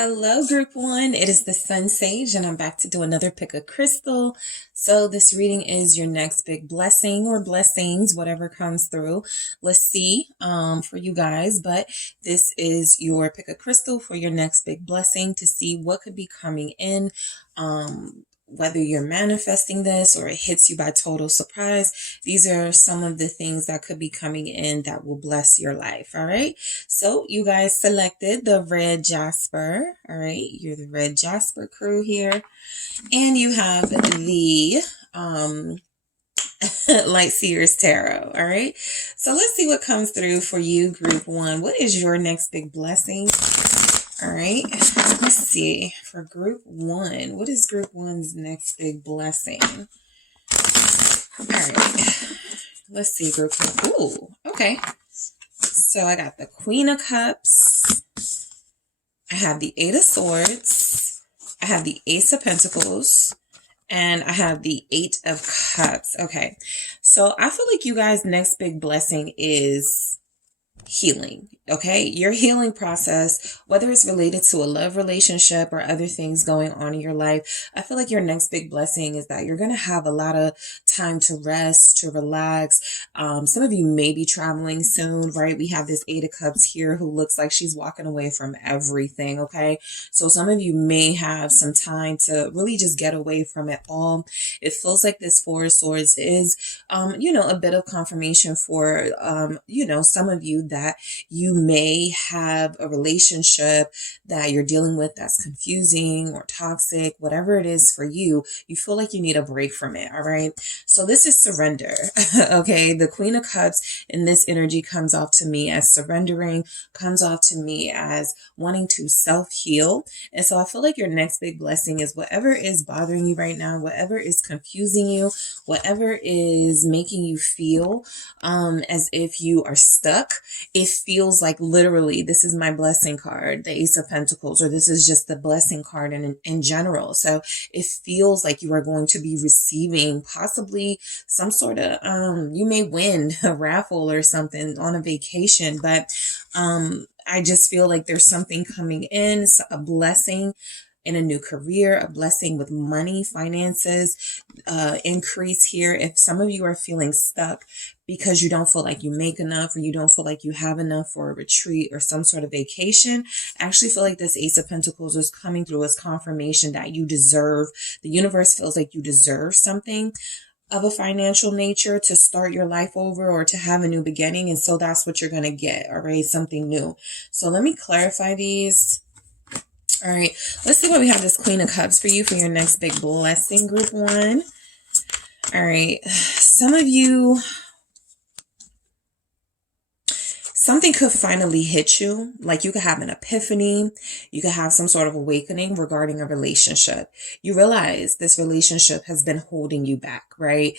Hello, group one. It is the SunSage, and I'm back to do another pick a crystal. So this reading is your next big blessing or blessings, whatever comes through. Let's see for you guys, but this is your pick a crystal for your next big blessing to see what could be coming in. Whether you're manifesting this or it hits you by total surprise, these are some of the things that could be coming in that will bless your life. All right. So you guys selected the red Jasper. All right. You're the red Jasper crew here. And you have the Light Seers Tarot. All right. So let's see what comes through for you, group one. What is your next big blessing? All right, let's see for group one. What is group one's next big blessing? All right, let's see group one. Ooh, okay. So I got the Queen of Cups. I have the Eight of Swords. I have the Ace of Pentacles. And I have the Eight of Cups. Okay, so I feel like you guys' next big blessing is healing. Okay, your healing process, whether it's related to a love relationship or other things going on in your life, I feel like your next big blessing is that you're going to have a lot of time to rest, to relax. Some of you may be traveling soon, right? We have this Eight of Cups here who looks like she's walking away from everything. Okay, so some of you may have some time to really just get away from it all. It feels like this Four of Swords is, a bit of confirmation for, some of you that you may have a relationship that you're dealing with that's confusing or toxic, whatever it is for you, you feel like you need a break from it. All right. So this is surrender. Okay. The Queen of Cups in this energy comes off to me as surrendering, comes off to me as wanting to self-heal. And so I feel like your next big blessing is whatever is bothering you right now, whatever is confusing you, whatever is making you feel as if you are stuck. It feels like literally this is my blessing card, the Ace of Pentacles, or this is just the blessing card in general. So it feels like you are going to be receiving possibly some sort of, you may win a raffle or something on a vacation, but I just feel like there's something coming in, a blessing in a new career, a blessing with money, finances, increase here. If some of you are feeling stuck because you don't feel like you make enough or you don't feel like you have enough for a retreat or some sort of vacation, I actually feel like this Ace of Pentacles is coming through as confirmation that you deserve, the universe feels like you deserve something of a financial nature to start your life over or to have a new beginning. And so that's what you're going to get, all right? Something new. So let me clarify these. All right, let's see what we have this Queen of Cups for you for your next big blessing, group one. All right, some of you, something could finally hit you, like you could have an epiphany, you could have some sort of awakening regarding a relationship. You realize this relationship has been holding you back, right?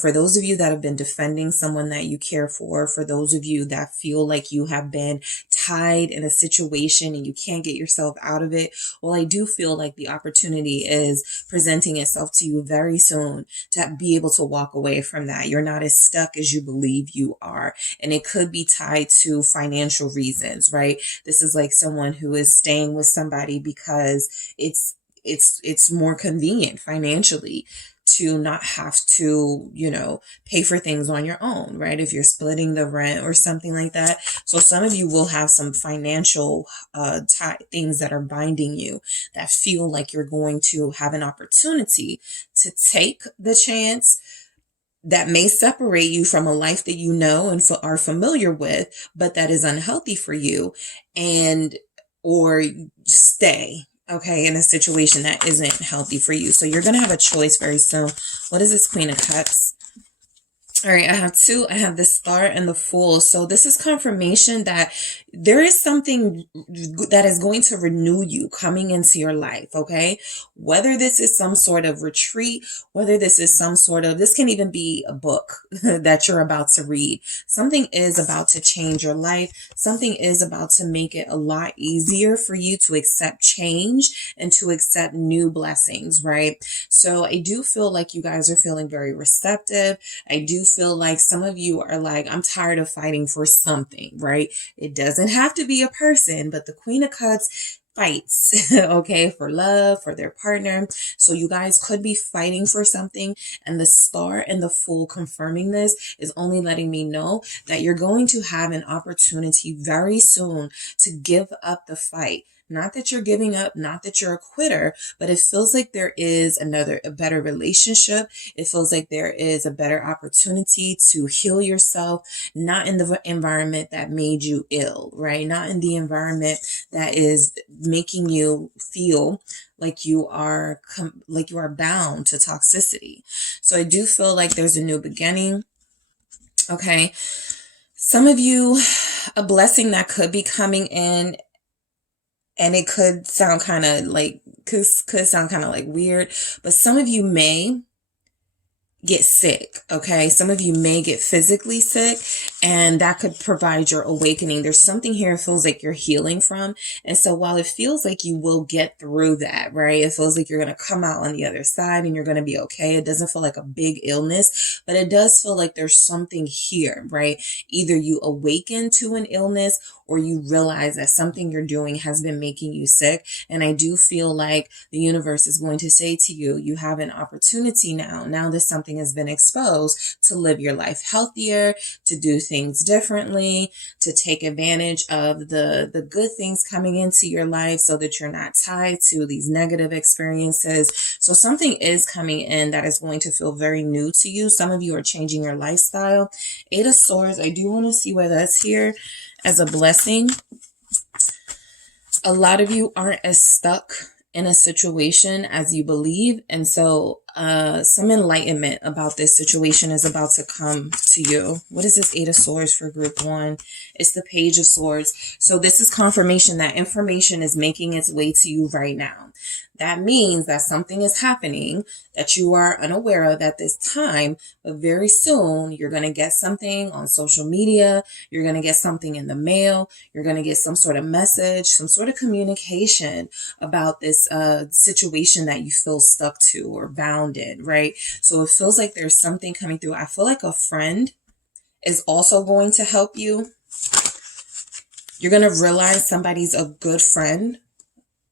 For those of you that have been defending someone that you care for those of you that feel like you have been tied in a situation and you can't get yourself out of it, well, I do feel like the opportunity is presenting itself to you very soon to be able to walk away from that. You're not as stuck as you believe you are. And it could be tied to financial reasons, right? This is like someone who is staying with somebody because it's more convenient financially to not have to, pay for things on your own, right? If you're splitting the rent or something like that. So some of you will have some financial things that are binding you that feel like you're going to have an opportunity to take the chance that may separate you from a life that you know and are familiar with, but that is unhealthy for you, or stay, okay, in a situation that isn't healthy for you. So you're going to have a choice very soon. What is this Queen of Cups? All right, I have two. I have the Star and the Fool. So this is confirmation that there is something that is going to renew you coming into your life, okay? Whether this is some sort of retreat, whether this is this can even be a book that you're about to read. Something is about to change your life. Something is about to make it a lot easier for you to accept change and to accept new blessings, right? So I do feel like you guys are feeling very receptive. I do feel like some of you are like, I'm tired of fighting for something, right? It doesn't have to be a person, but the Queen of Cups fights, okay, for love, for their partner. So you guys could be fighting for something, and the Star and the Fool confirming this is only letting me know that you're going to have an opportunity very soon to give up the fight. Not that you're giving up, not that you're a quitter, but it feels like there is a better relationship. It feels like there is a better opportunity to heal yourself, not in the environment that made you ill, right? Not in the environment that is making you feel like you are bound to toxicity. So I do feel like there's a new beginning. Okay. Some of you, a blessing that could be coming in, and it could sound kind of like, could sound kind of like weird, but some of you may get sick, okay? Some of you may get physically sick, and that could provide your awakening. There's something here it feels like you're healing from. And so while it feels like you will get through that, right? It feels like you're going to come out on the other side and you're going to be okay. It doesn't feel like a big illness, but it does feel like there's something here, right? Either you awaken to an illness or you realize that something you're doing has been making you sick. And I do feel like the universe is going to say to you, you have an opportunity now that something has been exposed, to live your life healthier, to do things differently, to take advantage of the good things coming into your life so that you're not tied to these negative experiences. So something is coming in that is going to feel very new to you. Some of you are changing your lifestyle. 8 of Swords, I do want to see why that's here as a blessing. A lot of you aren't as stuck in a situation as you believe. And so some enlightenment about this situation is about to come to you. What is this 8 of Swords for group 1? It's the Page of Swords. So this is confirmation that information is making its way to you right now. That means that something is happening that you are unaware of at this time, but very soon you're going to get something on social media. You're going to get something in the mail. You're going to get some sort of message, some sort of communication about this situation that you feel stuck to or bound in, right? So it feels like there's something coming through. I feel like a friend is also going to help you. You're going to realize somebody's a good friend.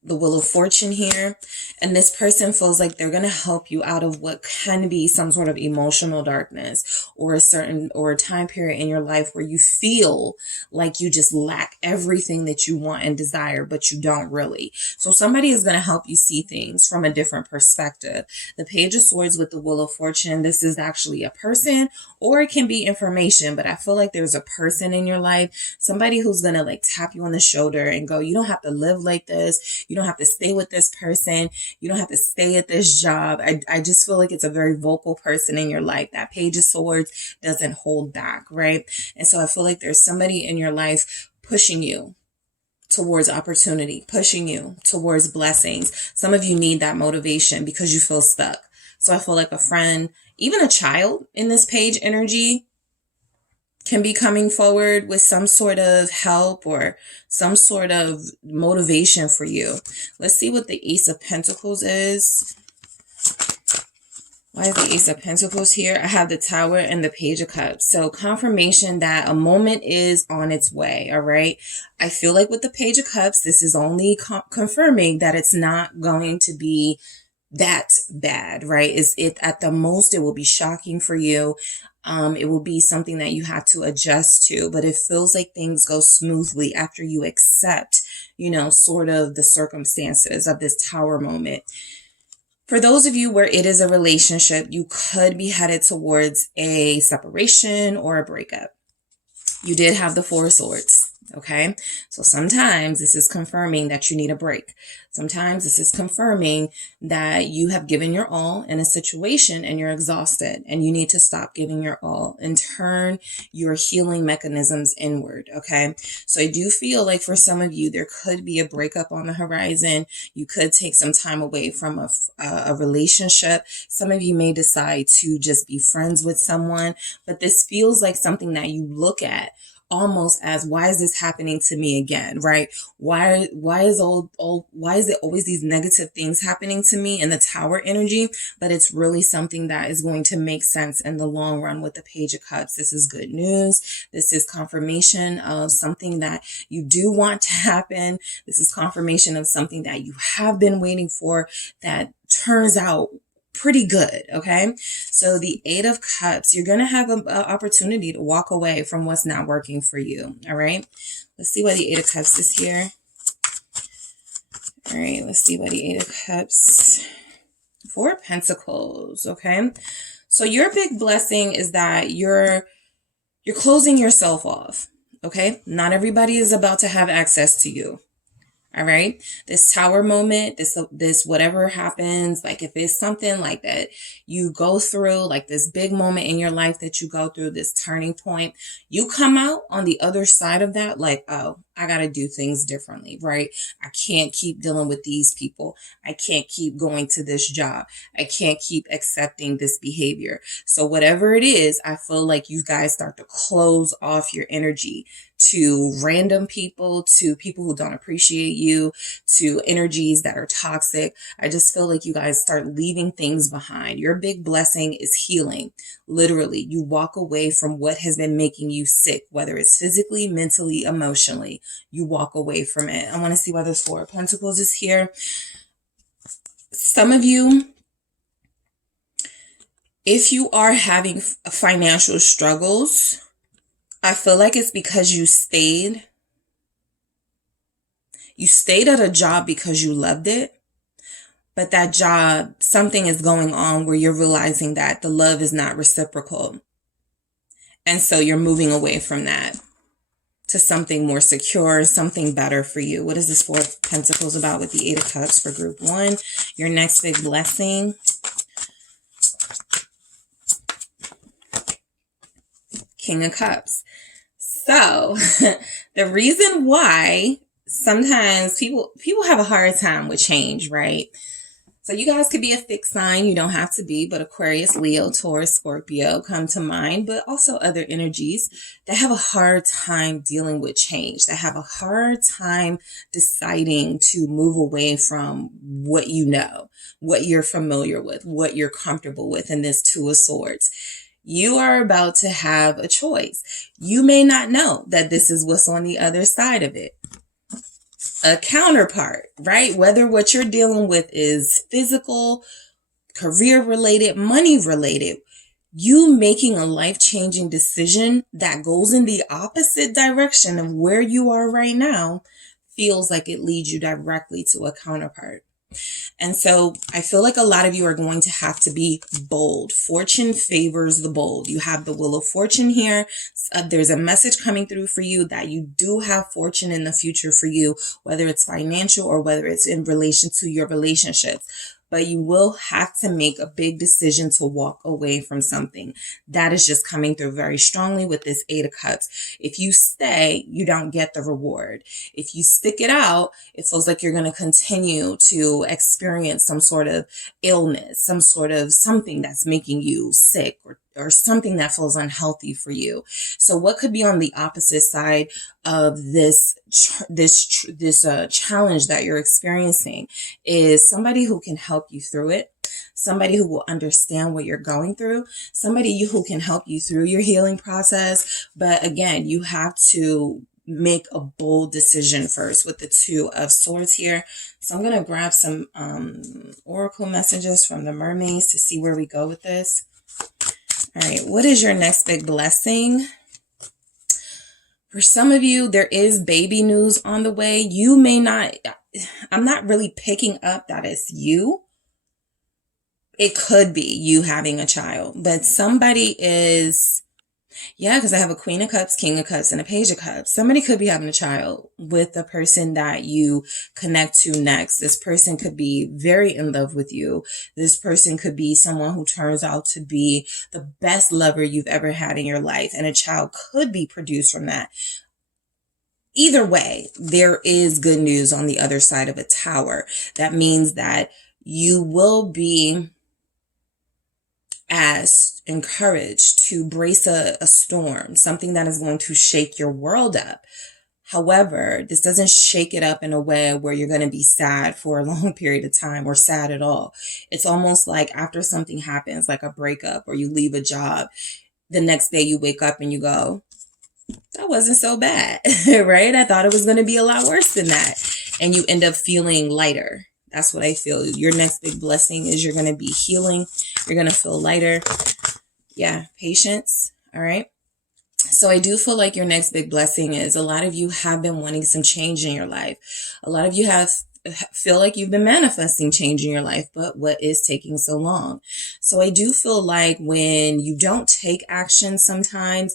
The Wheel of Fortune here. And this person feels like they're going to help you out of what can be some sort of emotional darkness or a time period in your life where you feel like you just lack everything that you want and desire, but you don't really. So somebody is going to help you see things from a different perspective. The Page of Swords with the Wheel of Fortune, this is actually a person, or it can be information, but I feel like there's a person in your life, somebody who's going to like tap you on the shoulder and go, you don't have to live like this. You don't have to stay with this person. You don't have to stay at this job. I just feel like it's a very vocal person in your life. That Page of Swords doesn't hold back, right? And so I feel like there's somebody in your life pushing you towards opportunity, pushing you towards blessings. Some of you need that motivation because you feel stuck. So I feel like a friend, even a child in this page energy, can be coming forward with some sort of help or some sort of motivation for you. Let's see what the Ace of Pentacles is. Why is the Ace of Pentacles here? I have the Tower and the Page of Cups. So confirmation that a moment is on its way, all right? I feel like with the Page of Cups, this is only confirming that it's not going to be that bad, right? At the most, it will be shocking for you. It will be something that you have to adjust to, but it feels like things go smoothly after you accept, sort of the circumstances of this Tower moment. For those of you where it is a relationship, you could be headed towards a separation or a breakup. You did have the 4 of Swords. Okay. So sometimes this is confirming that you need a break. Sometimes this is confirming that you have given your all in a situation and you're exhausted and you need to stop giving your all and turn your healing mechanisms inward. Okay. So I do feel like for some of you, there could be a breakup on the horizon. You could take some time away from a relationship. Some of you may decide to just be friends with someone, but this feels like something that you look at almost as, why is this happening to me again, right? Why is it always these negative things happening to me in the Tower energy? But it's really something that is going to make sense in the long run with the Page of Cups. This is good news. This is confirmation of something that you do want to happen. This is confirmation of something that you have been waiting for that turns out pretty good. Okay. So the Eight of Cups, you're going to have an opportunity to walk away from what's not working for you. All right. Let's see why the Eight of Cups is here. All right. Let's see why the Eight of Cups. Four of Pentacles. Okay. So your big blessing is that you're closing yourself off. Okay. Not everybody is about to have access to you. All right. This Tower moment, this whatever happens, like if it's something like that you go through, like this big moment in your life that you go through, this turning point, you come out on the other side of that like, oh, I got to do things differently, right? I can't keep dealing with these people. I can't keep going to this job. I can't keep accepting this behavior. So whatever it is, I feel like you guys start to close off your energy to random people, to people who don't appreciate you, to energies that are toxic. I just feel like you guys start leaving things behind. Your big blessing is healing. Literally, you walk away from what has been making you sick, whether it's physically, mentally, emotionally. You walk away from it. I want to see why this Four of Pentacles is here. Some of you, if you are having financial struggles, I feel like it's because you stayed at a job because you loved it, but that job, something is going on where you're realizing that the love is not reciprocal. And so you're moving away from that to something more secure, something better for you. What is this Four of Pentacles about with the Eight of Cups for group one? Your next big blessing. King of Cups. So the reason why sometimes people have a hard time with change, right? So you guys could be a fixed sign. You don't have to be, but Aquarius, Leo, Taurus, Scorpio come to mind, but also other energies that have a hard time dealing with change, that have a hard time deciding to move away from what you know, what you're familiar with, what you're comfortable with in this Two of Swords. You are about to have a choice. You may not know that this is what's on the other side of it. A counterpart, right? Whether what you're dealing with is physical, career related, money related, you making a life-changing decision that goes in the opposite direction of where you are right now feels like it leads you directly to a counterpart. And so I feel like a lot of you are going to have to be bold. Fortune favors the bold. You have the Wheel of Fortune here. There's a message coming through for you that you do have fortune in the future for you, whether it's financial or whether it's in relation to your relationships. But you will have to make a big decision to walk away from something. That is just coming through very strongly with this Eight of Cups. If you stay, you don't get the reward. If you stick it out, it feels like you're going to continue to experience some sort of illness, some sort of something that's making you sick or something that feels unhealthy for you. So what could be on the opposite side of this challenge that you're experiencing is somebody who can help you through it, somebody who will understand what you're going through, somebody who can help you through your healing process. But again, you have to make a bold decision first with the Two of Swords here. So I'm going to grab some oracle messages from the mermaids to see where we go with this. All right, what is your next big blessing? For some of you, there is baby news on the way. You may not, I'm not really picking up that it's you. It could be you having a child, but somebody is, yeah, because I have a Queen of Cups, King of Cups, and a Page of Cups. Somebody could be having a child with the person that you connect to next. This person could be very in love with you. This person could be someone who turns out to be the best lover you've ever had in your life, and a child could be produced from that. Either way, there is good news on the other side of a tower. That means that you will be as encouraged to brace a storm, something that is going to shake your world up. However, this doesn't shake it up in a way where you're going to be sad for a long period of time or sad at all. It's almost like after something happens, like a breakup or you leave a job, the next day you wake up and you go, that wasn't so bad, right? I thought it was going to be a lot worse than that. And you end up feeling lighter. That's what I feel. Your next big blessing is you're going to be healing. You're going to feel lighter. Yeah, patience. All right. So I do feel like your next big blessing is a lot of you have been wanting some change in your life. A lot of you feel like you've been manifesting change in your life, but what is taking so long? So I do feel like when you don't take action sometimes,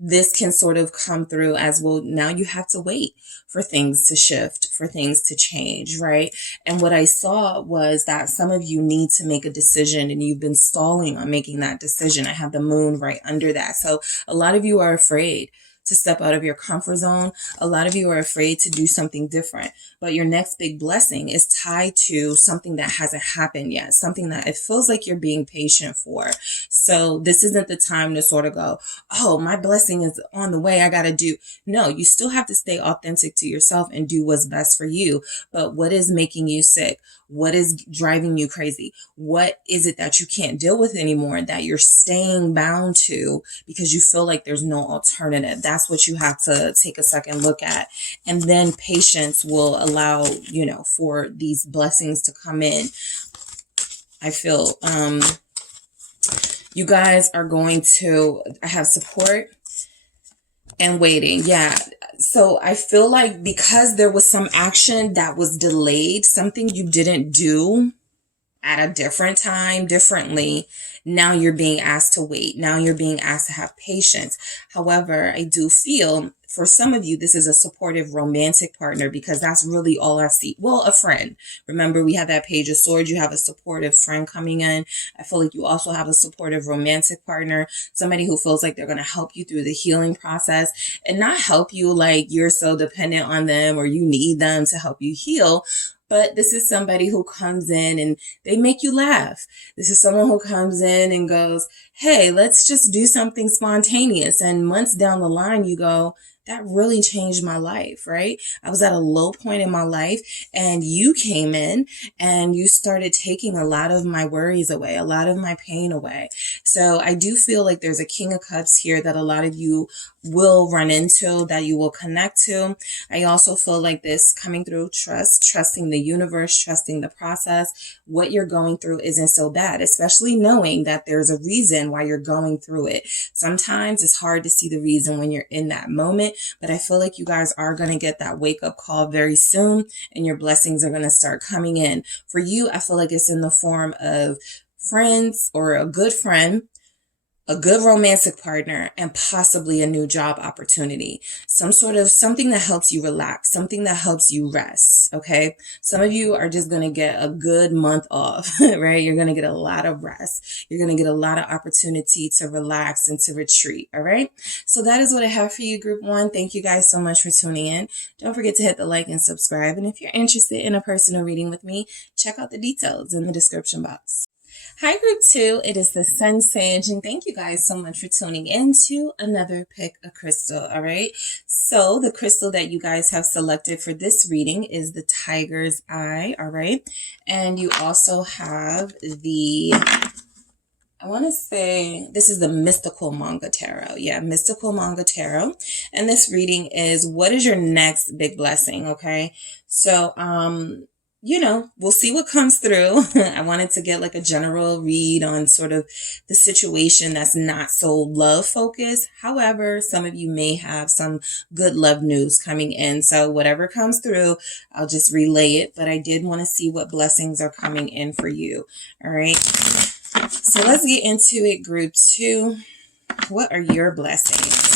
this can sort of come through as, well, now you have to wait for things to shift, for things to change, right? And what I saw was that some of you need to make a decision and you've been stalling on making that decision. I have the moon right under that. So a lot of you are afraid to step out of your comfort zone. A lot of you are afraid to do something different, but your next big blessing is tied to something that hasn't happened yet, something that it feels like you're being patient for. So this isn't the time to sort of go, oh, my blessing is on the way, I got to do. No, you still have to stay authentic to yourself and do what's best for you. But what is making you sick? What is driving you crazy? What is it that you can't deal with anymore that you're staying bound to because you feel like there's no alternative? That's what you have to take a second look at. And then patience will allow, for these blessings to come in. I feel you guys are going to have support and waiting. Yeah. So I feel like because there was some action that was delayed, something you didn't do at a different time, differently, now you're being asked to wait. Now you're being asked to have patience. However, I do feel for some of you, this is a supportive romantic partner because that's really all I see. Well, a friend. Remember, we have that Page of Swords. You have a supportive friend coming in. I feel like you also have a supportive romantic partner, somebody who feels like they're going to help you through the healing process and not help you like you're so dependent on them or you need them to help you heal. But this is somebody who comes in and they make you laugh. This is someone who comes in and goes, hey, let's just do something spontaneous. And months down the line, you go, that really changed my life, right? I was at a low point in my life and you came in and you started taking a lot of my worries away, a lot of my pain away. So I do feel like there's a King of Cups here that a lot of you will run into, that you will connect to. I also feel like this coming through trusting the universe, trusting the process. What you're going through isn't so bad, especially knowing that there's a reason why you're going through it. Sometimes it's hard to see the reason when you're in that moment, but I feel like you guys are going to get that wake up call very soon and your blessings are going to start coming in. For you, I feel like it's in the form of friends or a good friend, a good romantic partner, and possibly a new job opportunity. Something that helps you relax, something that helps you rest, okay? Some of you are just going to get a good month off, right? You're going to get a lot of rest. You're going to get a lot of opportunity to relax and to retreat, all right? So that is what I have for you, Group 1. Thank you guys so much for tuning in. Don't forget to hit the like and subscribe. And if you're interested in a personal reading with me, check out the details in the description box. Hi, Group 2. It is the SunSage, and thank you guys so much for tuning in to another pick a crystal, all right? So the crystal that you guys have selected for this reading is the Tiger's Eye, all right? And you also have I want to say this is the Mystical Manga Tarot. Yeah, Mystical Manga Tarot. And this reading is, what is your next big blessing, okay? So, we'll see what comes through. I wanted to get like a general read on sort of the situation that's not so love focused. However, some of you may have some good love news coming in. So whatever comes through, I'll just relay it. But I did want to see what blessings are coming in for you. All right. So let's get into it, Group 2. What are your blessings?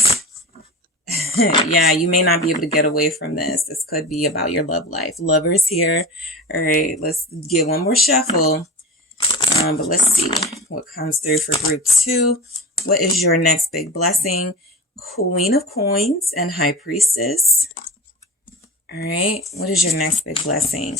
Yeah, you may not be able to get away from this. This could be about your love life. Lovers here. All right, let's get one more shuffle. But let's see what comes through for Group 2. What is your next big blessing? Queen of Coins and High Priestess. All right, what is your next big blessing?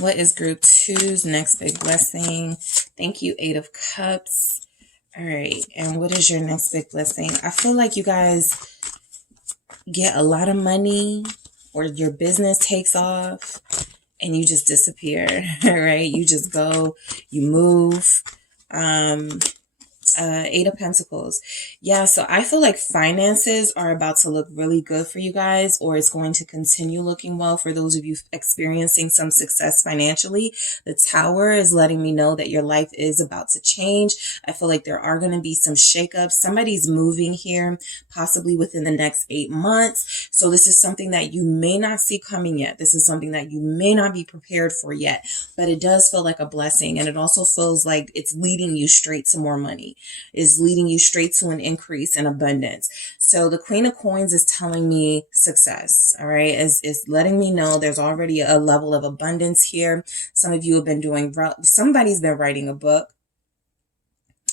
What is group 2's next big blessing? Thank you, 8 of Cups. All right. And what is your next big blessing? I feel like you guys get a lot of money, or your business takes off and you just disappear, right? You just go, you move. 8 of Pentacles. Yeah, so I feel like finances are about to look really good for you guys, or it's going to continue looking well for those of you experiencing some success financially. The Tower is letting me know that your life is about to change. I feel like there are going to be some shakeups. Somebody's moving here, possibly within the next 8 months. So this is something that you may not see coming yet. This is something that you may not be prepared for yet, but it does feel like a blessing. And it also feels like it's leading you straight to more money. Is leading you straight to an increase in abundance. So the Queen of Coins is telling me success, all right? Is letting me know there's already a level of abundance here. Some of you have been doing, somebody's been writing a book.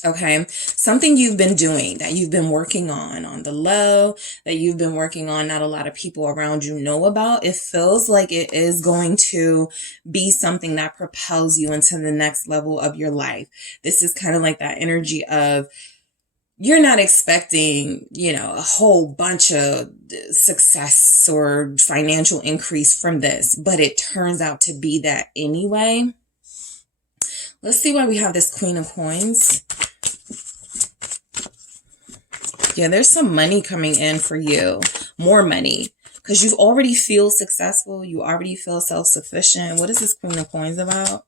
Okay, something you've been doing, that you've been working on the low, that you've been working on, not a lot of people around you know about. It feels like it is going to be something that propels you into the next level of your life. This is kind of like that energy of, you're not expecting, you know, a whole bunch of success or financial increase from this, but it turns out to be that anyway. Let's see why we have this Queen of Coins. Yeah, there's some money coming in for you. More money. Because you already feel successful. You already feel self-sufficient. What is this Queen of Coins about?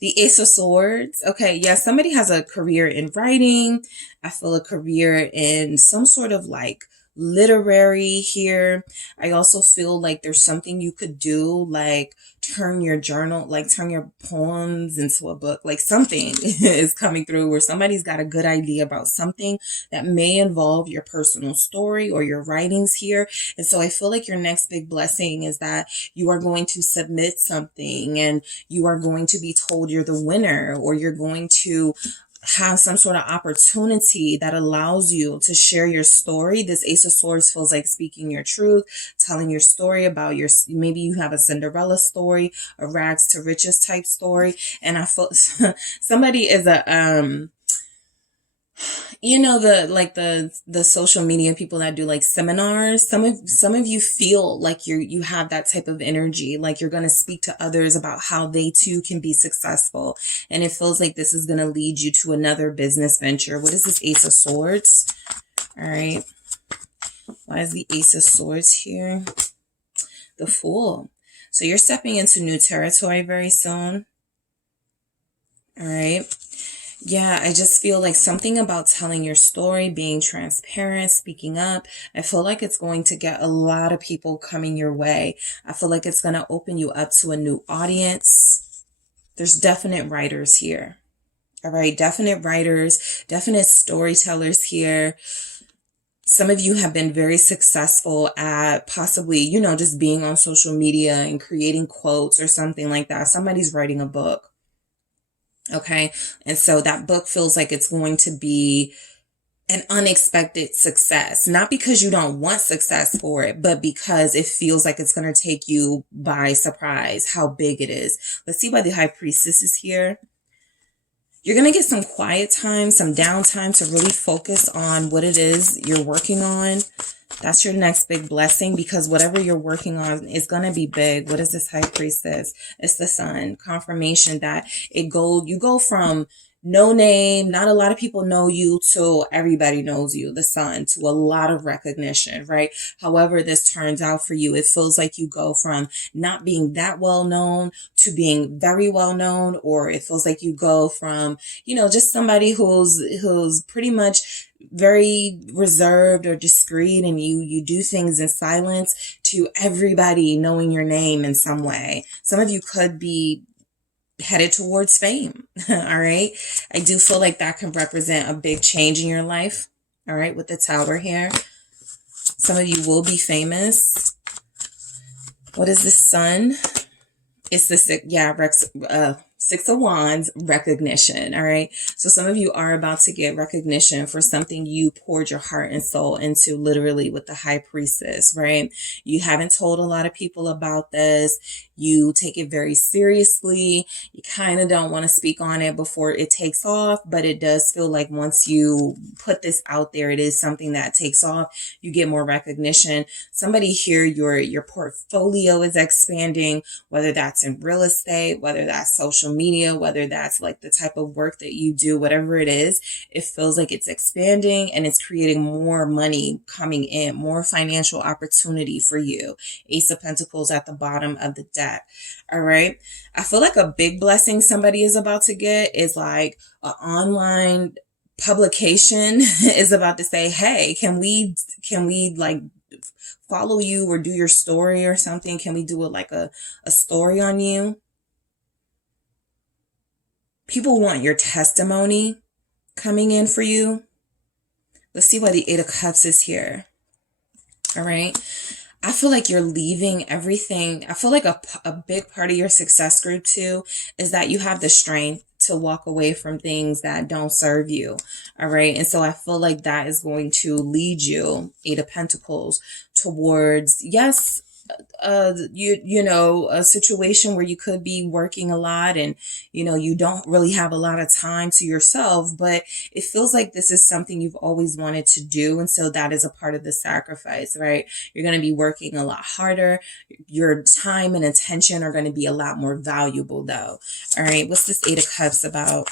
The Ace of Swords. Okay, yeah, somebody has a career in writing. I feel a career in some sort of like literary here. I also feel like there's something you could do, like turn your journal, like turn your poems into a book, like something is coming through where somebody's got a good idea about something that may involve your personal story or your writings here. And so I feel like your next big blessing is that you are going to submit something and you are going to be told you're the winner, or you're going to have some sort of opportunity that allows you to share your story. This Ace of Swords feels like speaking your truth, telling your story about your, maybe you have a Cinderella story, a rags to riches type story. And I feel somebody is a, you know, the social media people that do like seminars. Some of you feel like you have that type of energy, like you're going to speak to others about how they too can be successful. And it feels like this is going to lead you to another business venture. What is this Ace of Swords? All right. Why is the Ace of Swords here? The Fool. So you're stepping into new territory very soon. All right. Yeah, I just feel like something about telling your story, being transparent, speaking up. I feel like it's going to get a lot of people coming your way. I feel like it's going to open you up to a new audience. There's definite writers here. All right, definite writers, definite storytellers here. Some of you have been very successful at possibly, you know, just being on social media and creating quotes or something like that. Somebody's writing a book. Okay. And so that book feels like it's going to be an unexpected success, not because you don't want success for it, but because it feels like it's going to take you by surprise how big it is. Let's see why the High Priestess is here. You're going to get some quiet time, some downtime to really focus on what it is you're working on. That's your next big blessing, because whatever you're working on is going to be big. What is this High Priestess? It's the Sun. Confirmation that you go from no name, not a lot of people know you, to everybody knows you, the Sun, to a lot of recognition, right? However this turns out for you, it feels like you go from not being that well known to being very well known, or it feels like you go from, you know, just somebody who's pretty much very reserved or discreet, and you do things in silence, to everybody knowing your name in some way. Some of you could be headed towards fame. All right. I do feel like that can represent a big change in your life. All right. With the Tower here, some of you will be famous. What is the Sun? It's the Six of Wands, recognition. All right. So some of you are about to get recognition for something you poured your heart and soul into, literally with the High Priestess, right? You haven't told a lot of people about this. You take it very seriously. You kind of don't want to speak on it before it takes off, but it does feel like once you put this out there, it is something that takes off. You get more recognition. Somebody here, your portfolio is expanding, whether that's in real estate, whether that's social media, whether that's like the type of work that you do, whatever it is, it feels like it's expanding and it's creating more money coming in, more financial opportunity for you. Ace of Pentacles at the bottom of the deck. All right. I feel like a big blessing somebody is about to get is like an online publication is about to say, hey, can we like follow you or do your story or something? Can we do a story on you? People want your testimony coming in for you. Let's see why the Eight of Cups is here. All right. I feel like you're leaving everything. I feel like a big part of your success group too is that you have the strength to walk away from things that don't serve you. All right. And so I feel like that is going to lead you, Eight of Pentacles, towards, yes, you know, a situation where you could be working a lot and, you know, you don't really have a lot of time to yourself, but it feels like this is something you've always wanted to do. And so that is a part of the sacrifice, right? You're going to be working a lot harder. Your time and attention are going to be a lot more valuable though. All right. What's this Eight of Cups about?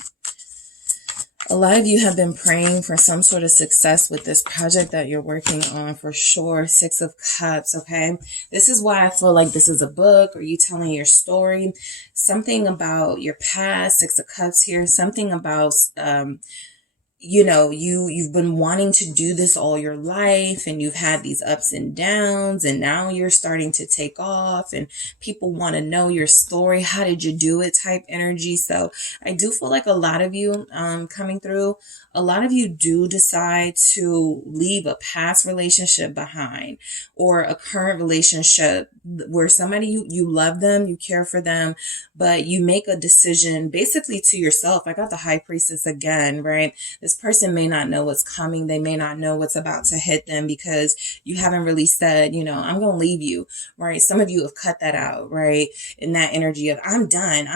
A lot of you have been praying for some sort of success with this project that you're working on for sure. Six of Cups, okay? This is why I feel like this is a book or you telling your story. Something about your past, Six of Cups here. Something about, you know, you've been wanting to do this all your life and you've had these ups and downs and now you're starting to take off and people want to know your story. How did you do it type energy? So I do feel like a lot of you coming through, a lot of you do decide to leave a past relationship behind or a current relationship where somebody you love them, you care for them, but you make a decision basically to yourself. I got the High Priestess again, right? This person may not know what's coming. They may not know what's about to hit them because you haven't really said, you know, I'm going to leave you, right? Some of you have cut that out, right? In that energy of I'm done,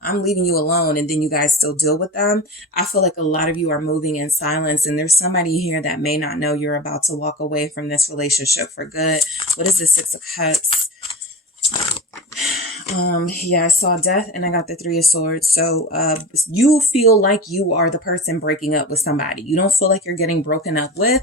I'm leaving you alone. And then you guys still deal with them. I feel like a lot of you are moving in silence and there's somebody here that may not know you're about to walk away from this relationship for good. What is the Six of Cups? Yeah, I saw Death and I got the Three of Swords. So you feel like you are the person breaking up with somebody. You don't feel like you're getting broken up with.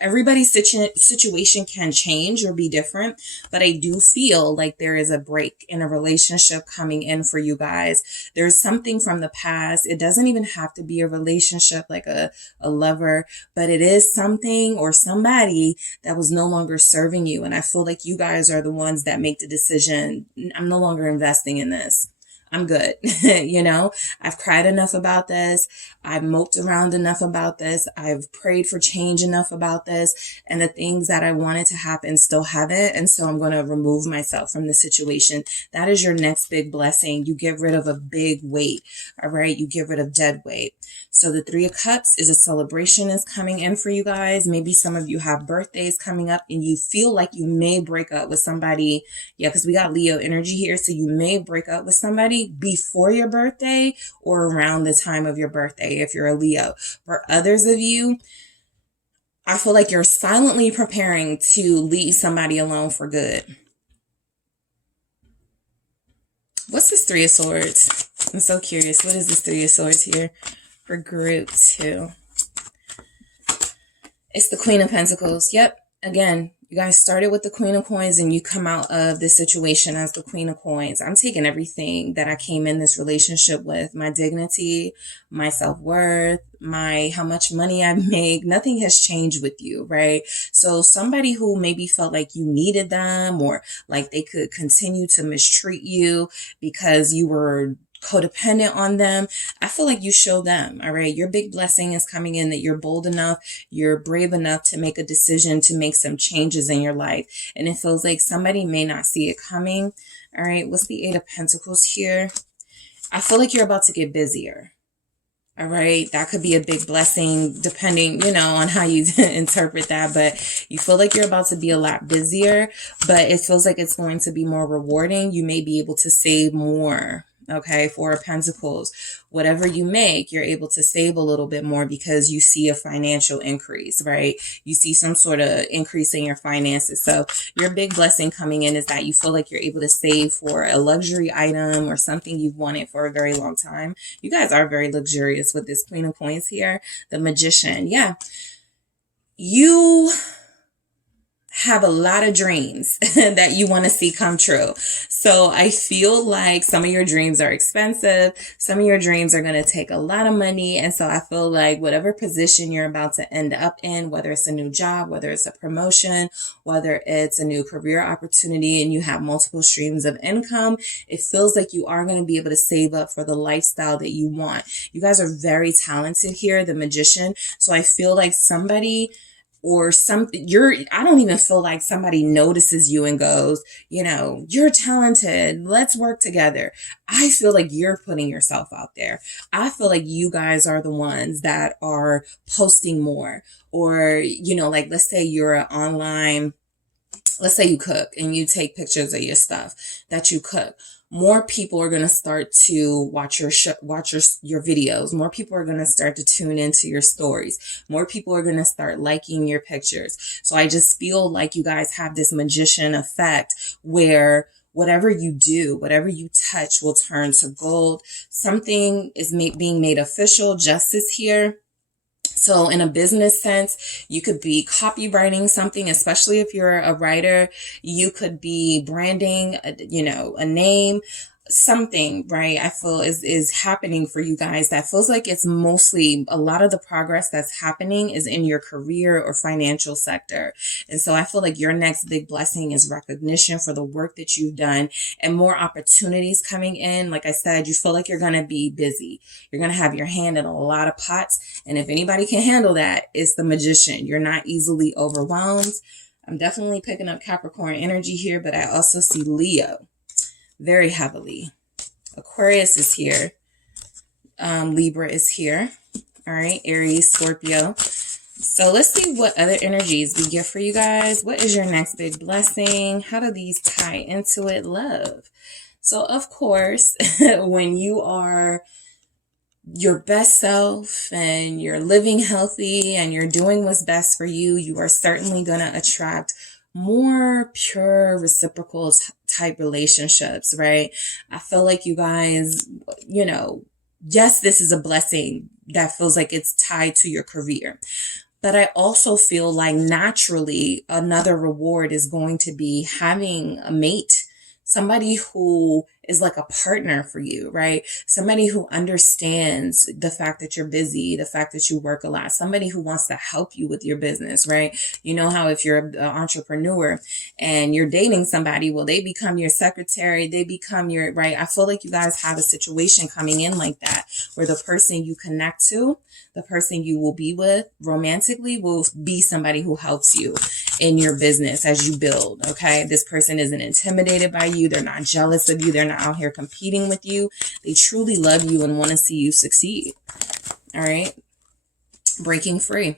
Everybody's situation can change or be different, but I do feel like there is a break in a relationship coming in for you guys. There's something from the past. It doesn't even have to be a relationship like a lover, but it is something or somebody that was no longer serving you. And I feel like you guys are the ones that make the decision. I'm no longer investing in this. I'm good. You know, I've cried enough about this. I've moped around enough about this. I've prayed for change enough about this. And the things that I wanted to happen still haven't. And so I'm going to remove myself from the situation. That is your next big blessing. You get rid of a big weight. All right. You get rid of dead weight. So the Three of Cups is a celebration is coming in for you guys. Maybe some of you have birthdays coming up and you feel like you may break up with somebody. Yeah, because we got Leo energy here. So you may break up with somebody before your birthday or around the time of your birthday if you're a Leo. For others of you, I feel like you're silently preparing to leave somebody alone for good. What's this Three of Swords? I'm so curious. What is this Three of Swords here for group 2? It's the Queen of Pentacles. Yep. Again, you guys started with the Queen of Coins and you come out of this situation as the Queen of Coins. I'm taking everything that I came in this relationship with, my dignity, my self-worth, how much money I make. Nothing has changed with you, right? So somebody who maybe felt like you needed them or like they could continue to mistreat you because you were codependent on them, I feel like you show them, all right? Your big blessing is coming in that you're bold enough, you're brave enough to make a decision to make some changes in your life. And it feels like somebody may not see it coming. All right, what's the Eight of Pentacles here? I feel like you're about to get busier. All right. That could be a big blessing depending, you know, on how you interpret that. But you feel like you're about to be a lot busier, but it feels like it's going to be more rewarding. You may be able to save more. Okay. Four of Pentacles, whatever you make, you're able to save a little bit more because you see a financial increase, right? You see some sort of increase in your finances. So your big blessing coming in is that you feel like you're able to save for a luxury item or something you've wanted for a very long time. You guys are very luxurious with this Queen of Coins here. The Magician. Yeah. You have a lot of dreams that you want to see come true. So I feel like some of your dreams are expensive. Some of your dreams are going to take a lot of money. And so I feel like whatever position you're about to end up in, whether it's a new job, whether it's a promotion, whether it's a new career opportunity, and you have multiple streams of income, it feels like you are going to be able to save up for the lifestyle that you want. You guys are very talented here, the Magician. So I feel like somebody or something, I don't even feel like somebody notices you and goes, you know, you're talented, let's work together. I feel like you're putting yourself out there. I feel like you guys are the ones that are posting more, or, you know, like, let's say you're an online, let's say you cook and you take pictures of your stuff that you cook. More people are going to start to watch your videos. More people are going to start to tune into your stories. More people are going to start liking your pictures. So I just feel like you guys have this magician effect where whatever you do, whatever you touch will turn to gold. Something is being made official. Justice here. So in a business sense, you could be copywriting something, especially if you're a writer. You could be branding, a name, something, right? I feel is happening for you guys that feels like it's mostly a lot of the progress that's happening is in your career or financial sector. And so I feel like your next big blessing is recognition for the work that you've done and more opportunities coming in. Like I said, you feel like you're going to be busy. You're going to have your hand in a lot of pots. And if anybody can handle that, it's the Magician. You're not easily overwhelmed. I'm definitely picking up Capricorn energy here, but I also see Leo very heavily. Aquarius is here. Libra is here. All right. Aries, Scorpio. So let's see what other energies we get for you guys. What is your next big blessing? How do these tie into it? Love. So of course, when you are your best self and you're living healthy and you're doing what's best for you, you are certainly going to attract more pure reciprocal type relationships, right? I feel like you guys, yes, this is a blessing that feels like it's tied to your career. But I also feel like naturally another reward is going to be having a mate, somebody who is like a partner for you, right? Somebody who understands the fact that you're busy, the fact that you work a lot, somebody who wants to help you with your business, right? You know how if you're an entrepreneur and you're dating somebody, well, they become your secretary, they become your, right? I feel like you guys have a situation coming in like that, where the person you connect to, the person you will be with romantically will be somebody who helps you in your business as you build, okay? This person isn't intimidated by you. They're not jealous of you. They're not out here competing with you. They truly love you and want to see you succeed, all right? Breaking free.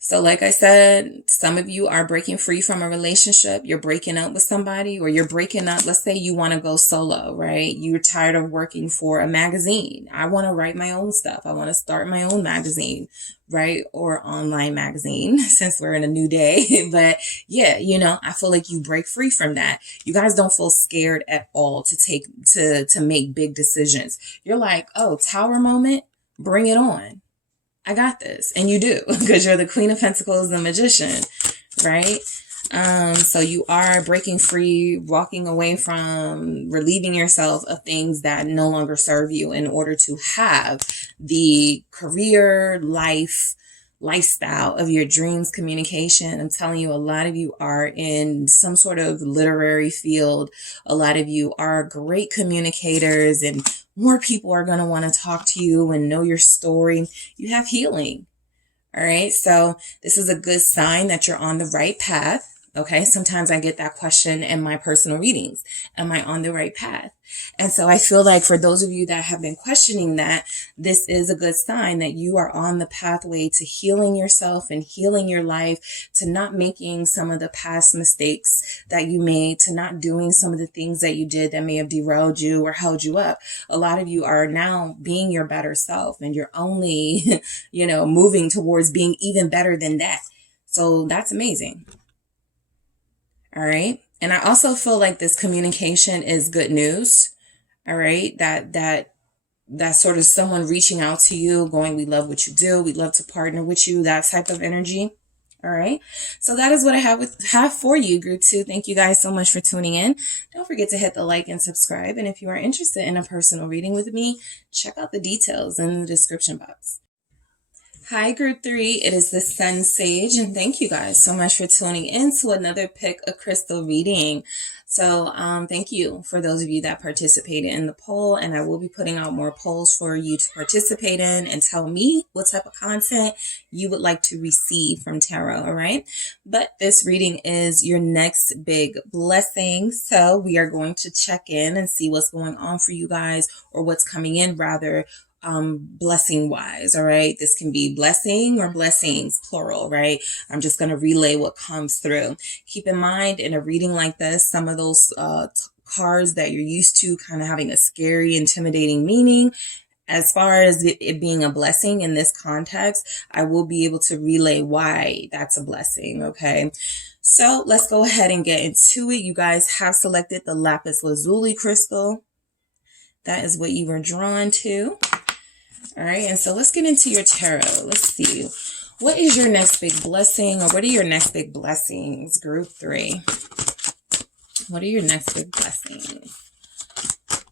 So like I said, some of you are breaking free from a relationship. You're breaking up with somebody, or you're breaking up. Let's say you want to go solo, right? You're tired of working for a magazine. I want to write my own stuff. I want to start my own magazine, right? Or online magazine, since we're in a new day. But yeah, I feel like you break free from that. You guys don't feel scared at all to make big decisions. You're like, oh, tower moment, bring it on. I got this. And you do, because you're the Queen of Pentacles, the Magician, right? So you are breaking free, walking away from, relieving yourself of things that no longer serve you in order to have the career, lifestyle of your dreams, communication. I'm telling you, a lot of you are in some sort of literary field. A lot of you are great communicators, and more people are going to want to talk to you and know your story. You have healing. All right. So this is a good sign that you're on the right path. Okay, sometimes I get that question in my personal readings. Am I on the right path? And so I feel like for those of you that have been questioning that, this is a good sign that you are on the pathway to healing yourself and healing your life, to not making some of the past mistakes that you made, to not doing some of the things that you did that may have derailed you or held you up. A lot of you are now being your better self, and you're only, moving towards being even better than that. So that's amazing. All right. And I also feel like this communication is good news. All right. That sort of someone reaching out to you going, we love what you do. We'd love to partner with you. That type of energy. All right. So that is what I have for you, group 2. Thank you guys so much for tuning in. Don't forget to hit the like and subscribe. And if you are interested in a personal reading with me, check out the details in the description box. Hi, group 3. It is the SunSage, and thank you guys so much for tuning in to another Pick a Crystal reading. So thank you for those of you that participated in the poll, and I will be putting out more polls for you to participate in and tell me what type of content you would like to receive from tarot, all right? But this reading is your next big blessing, so we are going to check in and see what's going on for you guys, or what's coming in rather, blessing wise. All right. This can be blessing or blessings, plural, right? I'm just going to relay what comes through. Keep in mind, in a reading like this, some of those cards that you're used to kind of having a scary, intimidating meaning. As far as it being a blessing in this context, I will be able to relay why that's a blessing. Okay. So let's go ahead and get into it. You guys have selected the Lapis Lazuli crystal. That is what you were drawn to. All right, and so let's get into your tarot. Let's see. What is your next big blessing, or what are your next big blessings, group 3? What are your next big blessings?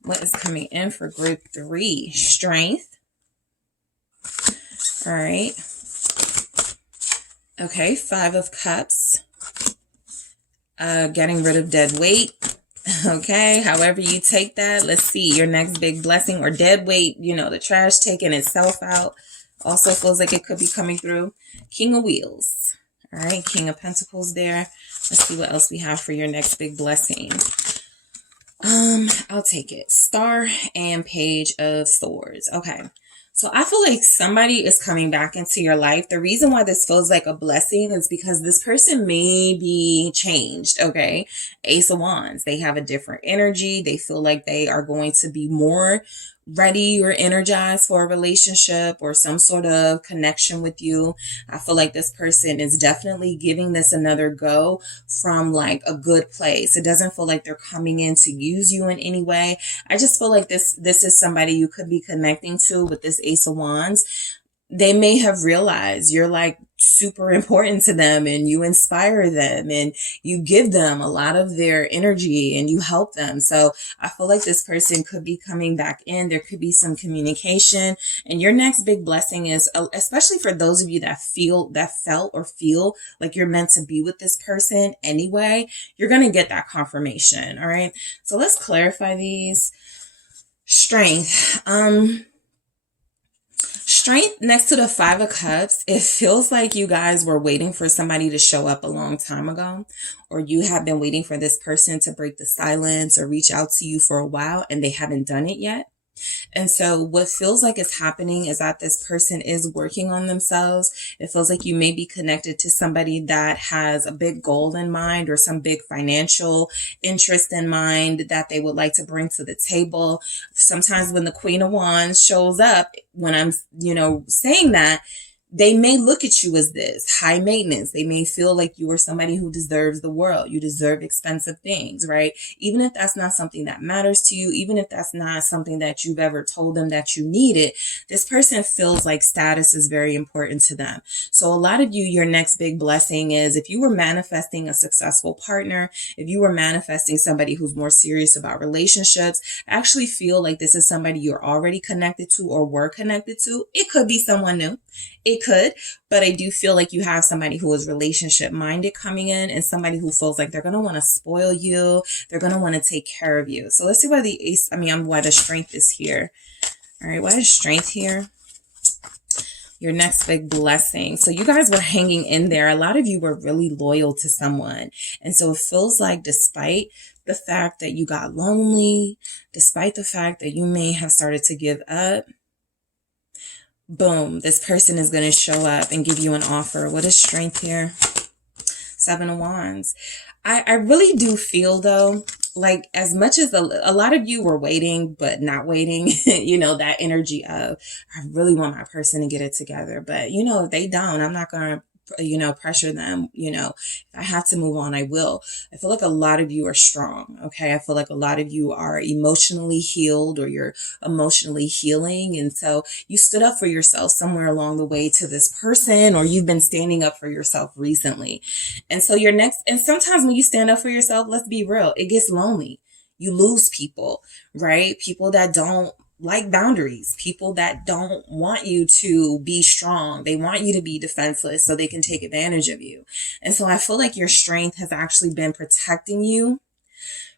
What is coming in for group 3? Strength. All right. Okay, 5 of Cups. Getting rid of dead weight. Okay, however you take that, let's see, your next big blessing, or dead weight, the trash taking itself out. Also feels like it could be coming through. King of Wheels. All right, King of Pentacles there. Let's see what else we have for your next big blessing. I'll take it. Star and Page of Swords. Okay. So I feel like somebody is coming back into your life. The reason why this feels like a blessing is because this person may be changed, okay? Ace of Wands. They have a different energy. They feel like they are going to be more ready or energized for a relationship or some sort of connection with you. I feel like this person is definitely giving this another go from like a good place. It doesn't feel like they're coming in to use you in any way. I just feel like this is somebody you could be connecting to with this Ace of Wands. They may have realized you're like super important to them, and you inspire them, and you give them a lot of their energy, and you help them. So I feel like this person could be coming back in. There could be some communication, and your next big blessing is, especially for those of you that felt or feel like you're meant to be with this person anyway, you're going to get that confirmation. All right. So let's clarify these. Strength. Strength next to the 5 of Cups, it feels like you guys were waiting for somebody to show up a long time ago, or you have been waiting for this person to break the silence or reach out to you for a while, and they haven't done it yet. And so what feels like is happening is that this person is working on themselves. It feels like you may be connected to somebody that has a big goal in mind, or some big financial interest in mind that they would like to bring to the table. Sometimes when the Queen of Wands shows up, when I'm, saying that, they may look at you as this high maintenance. They may feel like you are somebody who deserves the world. You deserve expensive things, right? Even if that's not something that matters to you, even if that's not something that you've ever told them that you needed, this person feels like status is very important to them. So a lot of you, your next big blessing is, if you were manifesting a successful partner, if you were manifesting somebody who's more serious about relationships, actually feel like this is somebody you're already connected to or were connected to. It could be someone new. It could, but I do feel like you have somebody who is relationship minded coming in, and somebody who feels like they're going to want to spoil you. They're going to want to take care of you. So let's see why why the strength is here. All right. Why is strength here? Your next big blessing. So you guys were hanging in there. A lot of you were really loyal to someone. And so it feels like despite the fact that you got lonely, despite the fact that you may have started to give up, boom, this person is going to show up and give you an offer. What is strength here? 7 of Wands. I really do feel though, like as much as a lot of you were waiting, but not waiting, you know, that energy of, I really want my person to get it together. But, you know, if they don't, I'm not going to, you know, pressure them. You know, if I have to move on, I will. I feel like a lot of you are strong. Okay. I feel like a lot of you are emotionally healed, or you're emotionally healing. And so you stood up for yourself somewhere along the way to this person, or you've been standing up for yourself recently. And so your next, and sometimes when you stand up for yourself, let's be real, it gets lonely. You lose people, right? People that don't like boundaries, people that don't want you to be strong. They want you to be defenseless so they can take advantage of you. And so I feel like your strength has actually been protecting you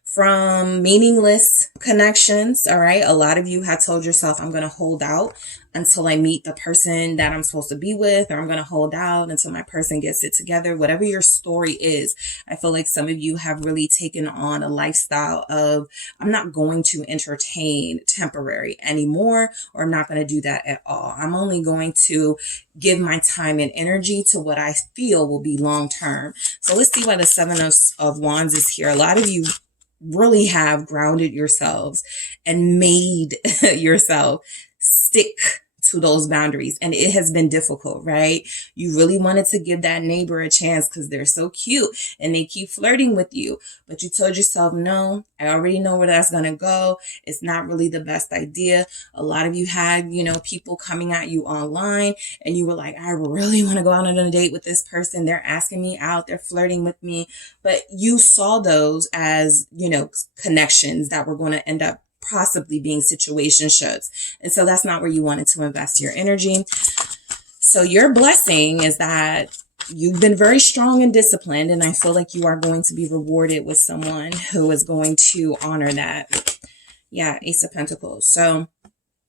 from meaningless connections. All right. A lot of you had told yourself, I'm going to hold out until I meet the person that I'm supposed to be with, or I'm going to hold out until my person gets it together. Whatever your story is, I feel like some of you have really taken on a lifestyle of, I'm not going to entertain temporary anymore, or I'm not going to do that at all. I'm only going to give my time and energy to what I feel will be long term. So let's see why the 7 of Wands is here. A lot of you really have grounded yourselves and made yourself stick to those boundaries. And it has been difficult, right? You really wanted to give that neighbor a chance because they're so cute and they keep flirting with you. But you told yourself, no, I already know where that's going to go. It's not really the best idea. A lot of you had, you know, people coming at you online and you were like, I really want to go out on a date with this person. They're asking me out. They're flirting with me. But you saw those as, you know, connections that were going to end up possibly being situationships. And so that's not where you wanted to invest your energy. So your blessing is that you've been very strong and disciplined, and I feel like you are going to be rewarded with someone who is going to honor that. Yeah, Ace of Pentacles. So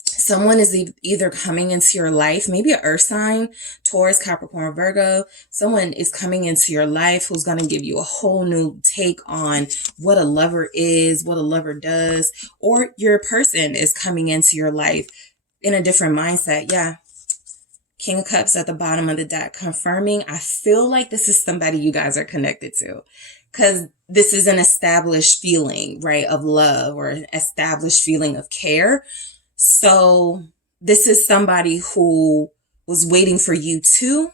someone is either coming into your life, maybe an earth sign, Taurus, Capricorn, Virgo. Someone is coming into your life who's going to give you a whole new take on what a lover is, what a lover does, or your person is coming into your life in a different mindset. Yeah. King of Cups at the bottom of the deck, confirming. I feel like this is somebody you guys are connected to, because this is an established feeling, right, of love, or an established feeling of care. So this is somebody who was waiting for you too.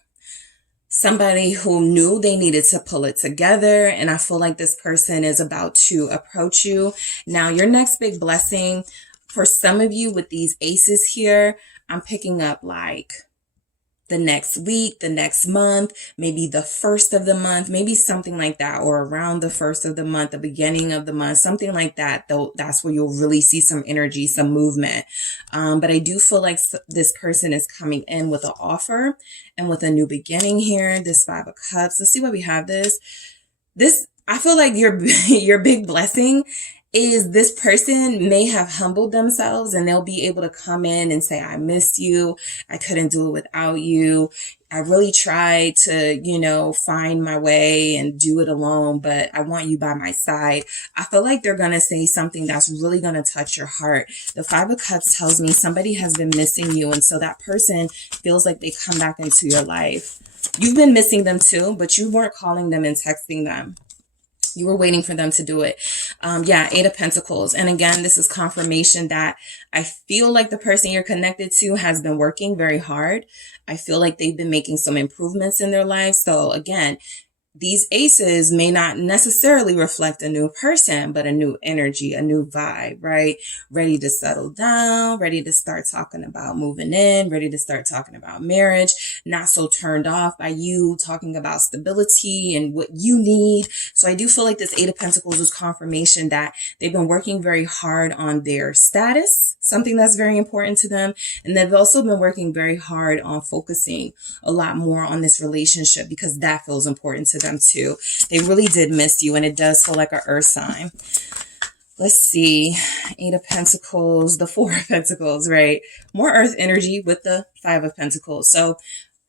Somebody who knew they needed to pull it together. And I feel like this person is about to approach you. Now, your next big blessing, for some of you with these aces here, I'm picking up like the next week, the next month, maybe the first of the month, maybe something like that, or around the first of the month, the beginning of the month, something like that. Though that's where you'll really see some energy, some movement. But I do feel like this person is coming in with an offer and with a new beginning here. This 5 of Cups. Let's see why we have this. I feel like your big blessing is this person may have humbled themselves, and they'll be able to come in and say, I miss you. I couldn't do it without you. I really tried to, you know, find my way and do it alone, but I want you by my side. I feel like they're going to say something that's really going to touch your heart. The 5 of Cups tells me somebody has been missing you. And so that person feels like they come back into your life. You've been missing them too, but you weren't calling them and texting them. You were waiting for them to do it. Yeah, 8 of Pentacles. And again, this is confirmation that I feel like the person you're connected to has been working very hard. I feel like they've been making some improvements in their life. So again, these aces may not necessarily reflect a new person, but a new energy, a new vibe, right? Ready to settle down, ready to start talking about moving in, ready to start talking about marriage, not so turned off by you talking about stability and what you need. So I do feel like this 8 of Pentacles is confirmation that they've been working very hard on their status, something that's very important to them. And they've also been working very hard on focusing a lot more on this relationship, because that feels important to them too. They really did miss you, and it does feel like an earth sign. Let's see, Eight of Pentacles, the Four of Pentacles, right? More earth energy with the Five of Pentacles. So,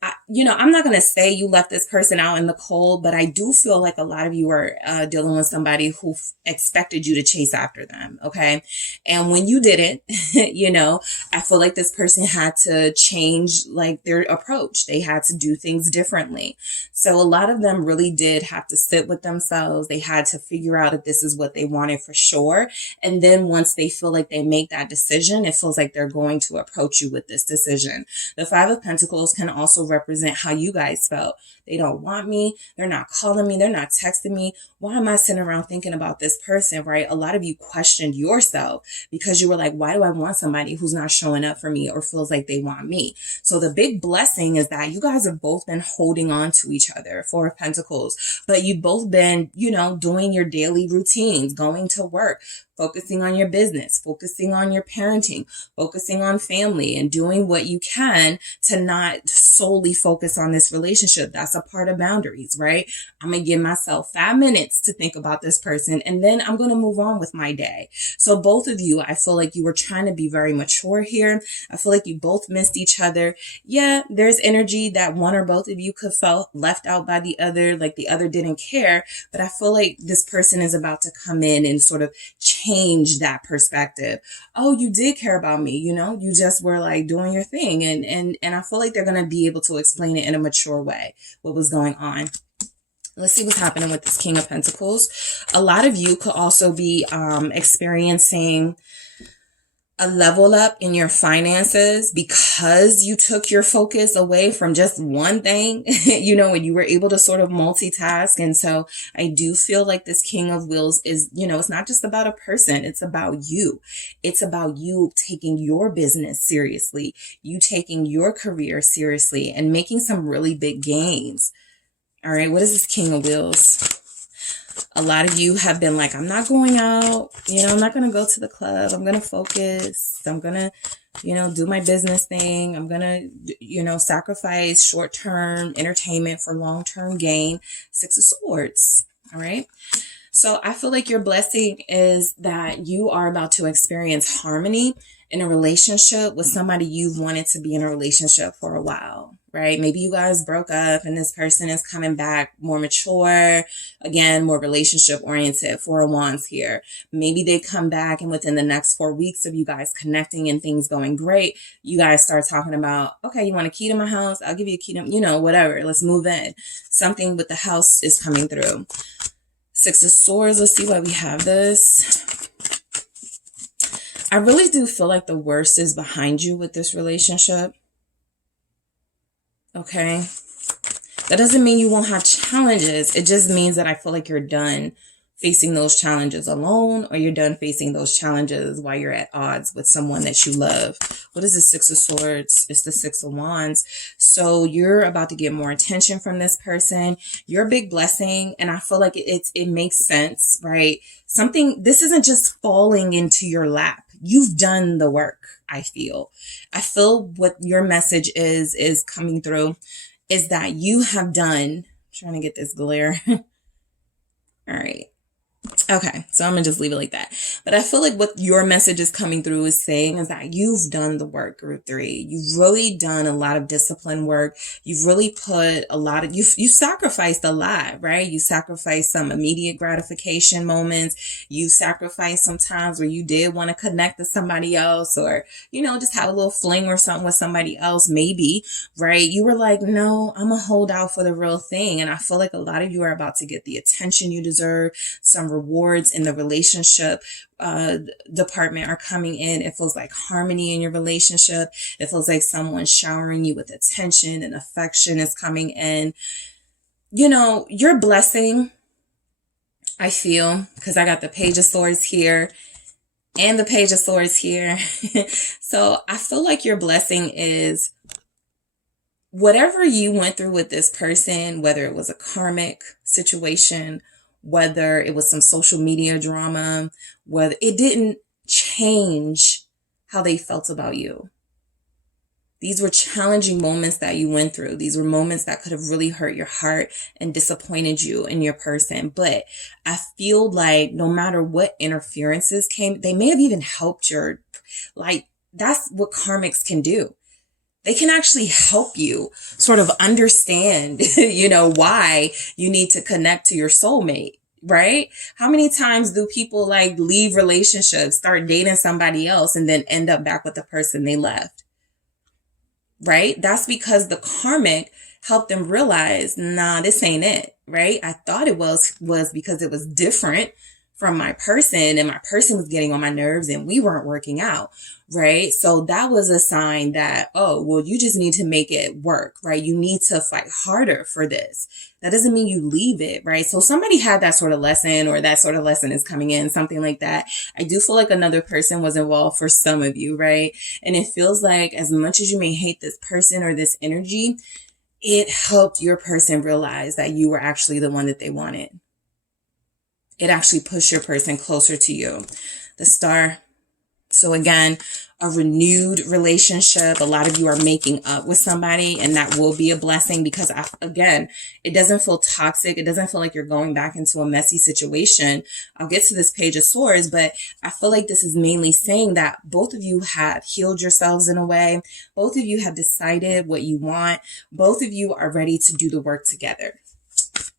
I'm not going to say you left this person out in the cold, but I do feel like a lot of you are dealing with somebody who expected you to chase after them. Okay. And when you didn't, I feel like this person had to change like their approach. They had to do things differently. So a lot of them really did have to sit with themselves. They had to figure out if this is what they wanted for sure. And then once they feel like they make that decision, it feels like they're going to approach you with this decision. The Five of Pentacles can also represent how you guys felt. They don't want me. They're not calling me. They're not texting me. Why am I sitting around thinking about this person, right? A lot of you questioned yourself because you were like, why do I want somebody who's not showing up for me or feels like they want me? So the big blessing is that you guys have both been holding on to each other, Four of Pentacles, but you've both been, doing your daily routines, going to work, focusing on your business, focusing on your parenting, focusing on family, and doing what you can to not solely focus on this relationship. That's a part of boundaries, right? I'm going to give myself 5 minutes to think about this person, and then I'm going to move on with my day. So both of you, I feel like you were trying to be very mature here. I feel like you both missed each other. Yeah, there's energy that one or both of you could felt left out by the other, like the other didn't care. But I feel like this person is about to come in and sort of change that perspective. Oh, you did care about me, you just were like doing your thing. And I feel like they're going to be able to explain it in a mature way, what was going on. Let's see what's happening with this King of Pentacles. A lot of you could also be experiencing a level up in your finances because you took your focus away from just one thing, and you were able to sort of multitask. And so I do feel like this King of Wheels is, it's not just about a person. It's about you. It's about you taking your business seriously, you taking your career seriously and making some really big gains. All right. What is this King of Wheels? A lot of you have been like, I'm not going out, I'm not going to go to the club. I'm going to focus. I'm going to, do my business thing. I'm going to, sacrifice short-term entertainment for long-term gain. Six of Swords. All right. So I feel like your blessing is that you are about to experience harmony in a relationship with somebody you've wanted to be in a relationship for a while, right? Maybe you guys broke up and this person is coming back more mature, again, more relationship oriented. Four of Wands here. Maybe they come back and within the next 4 weeks of you guys connecting and things going great, you guys start talking about, okay, you want a key to my house? I'll give you a key to, whatever. Let's move in. Something with the house is coming through. Six of Swords. Let's see why we have this. I really do feel like the worst is behind you with this relationship. Okay. That doesn't mean you won't have challenges. It just means that I feel like you're done facing those challenges alone, or you're done facing those challenges while you're at odds with someone that you love. What is the Six of Swords? It's the Six of Wands. So you're about to get more attention from this person. You're a big blessing. And I feel like it makes sense, right? This isn't just falling into your lap. You've done the work, I feel. I feel what your message is coming through is that you have done, I'm trying to get this glare. All right. Okay, so I'm gonna just leave it like that. But I feel like what your message is coming through is saying is that you've done the work, group 3. You've really done a lot of discipline work. You've really put a lot of, you sacrificed a lot, right? You sacrificed some immediate gratification moments. You sacrificed some times where you did want to connect to somebody else or, just have a little fling or something with somebody else, maybe, right? You were like, no, I'm gonna hold out for the real thing. And I feel like a lot of you are about to get the attention you deserve. Some rewards in the relationship department are coming in. It feels like harmony in your relationship. It feels like someone showering you with attention and affection is coming in. Your blessing, I feel, because I got the Page of Swords here and the Page of Swords here. So I feel like your blessing is whatever you went through with this person, whether it was a karmic situation, whether it was some social media drama, whether it didn't change how they felt about you. These were challenging moments that you went through. These were moments that could have really hurt your heart and disappointed you and your person. But I feel like no matter what interferences came, they may have even helped your, like, that's what karmics can do. They can actually help you sort of understand, you know, why you need to connect to your soulmate. Right? How many times do people like leave relationships, start dating somebody else, and then end up back with the person they left? Right? That's because the karmic helped them realize, nah, this ain't it. Right? I thought it was because it was different from my person, and my person was getting on my nerves and we weren't working out. Right? So that was a sign that, oh, well, you just need to make it work. Right? You need to fight harder for this. That doesn't mean you leave it. Right? So somebody had that sort of lesson, or that sort of lesson is coming in, something like that. I do feel like another person was involved for some of you. Right? And it feels like as much as you may hate this person or this energy, it helped your person realize that you were actually the one that they wanted. It actually pushed your person closer to you. The star. So again, a renewed relationship. A lot of you are making up with somebody, and that will be a blessing because, again, it doesn't feel toxic. It doesn't feel like you're going back into a messy situation. I'll get to this Page of Swords, but I feel like this is mainly saying that both of you have healed yourselves in a way. Both of you have decided what you want. Both of you are ready to do the work together.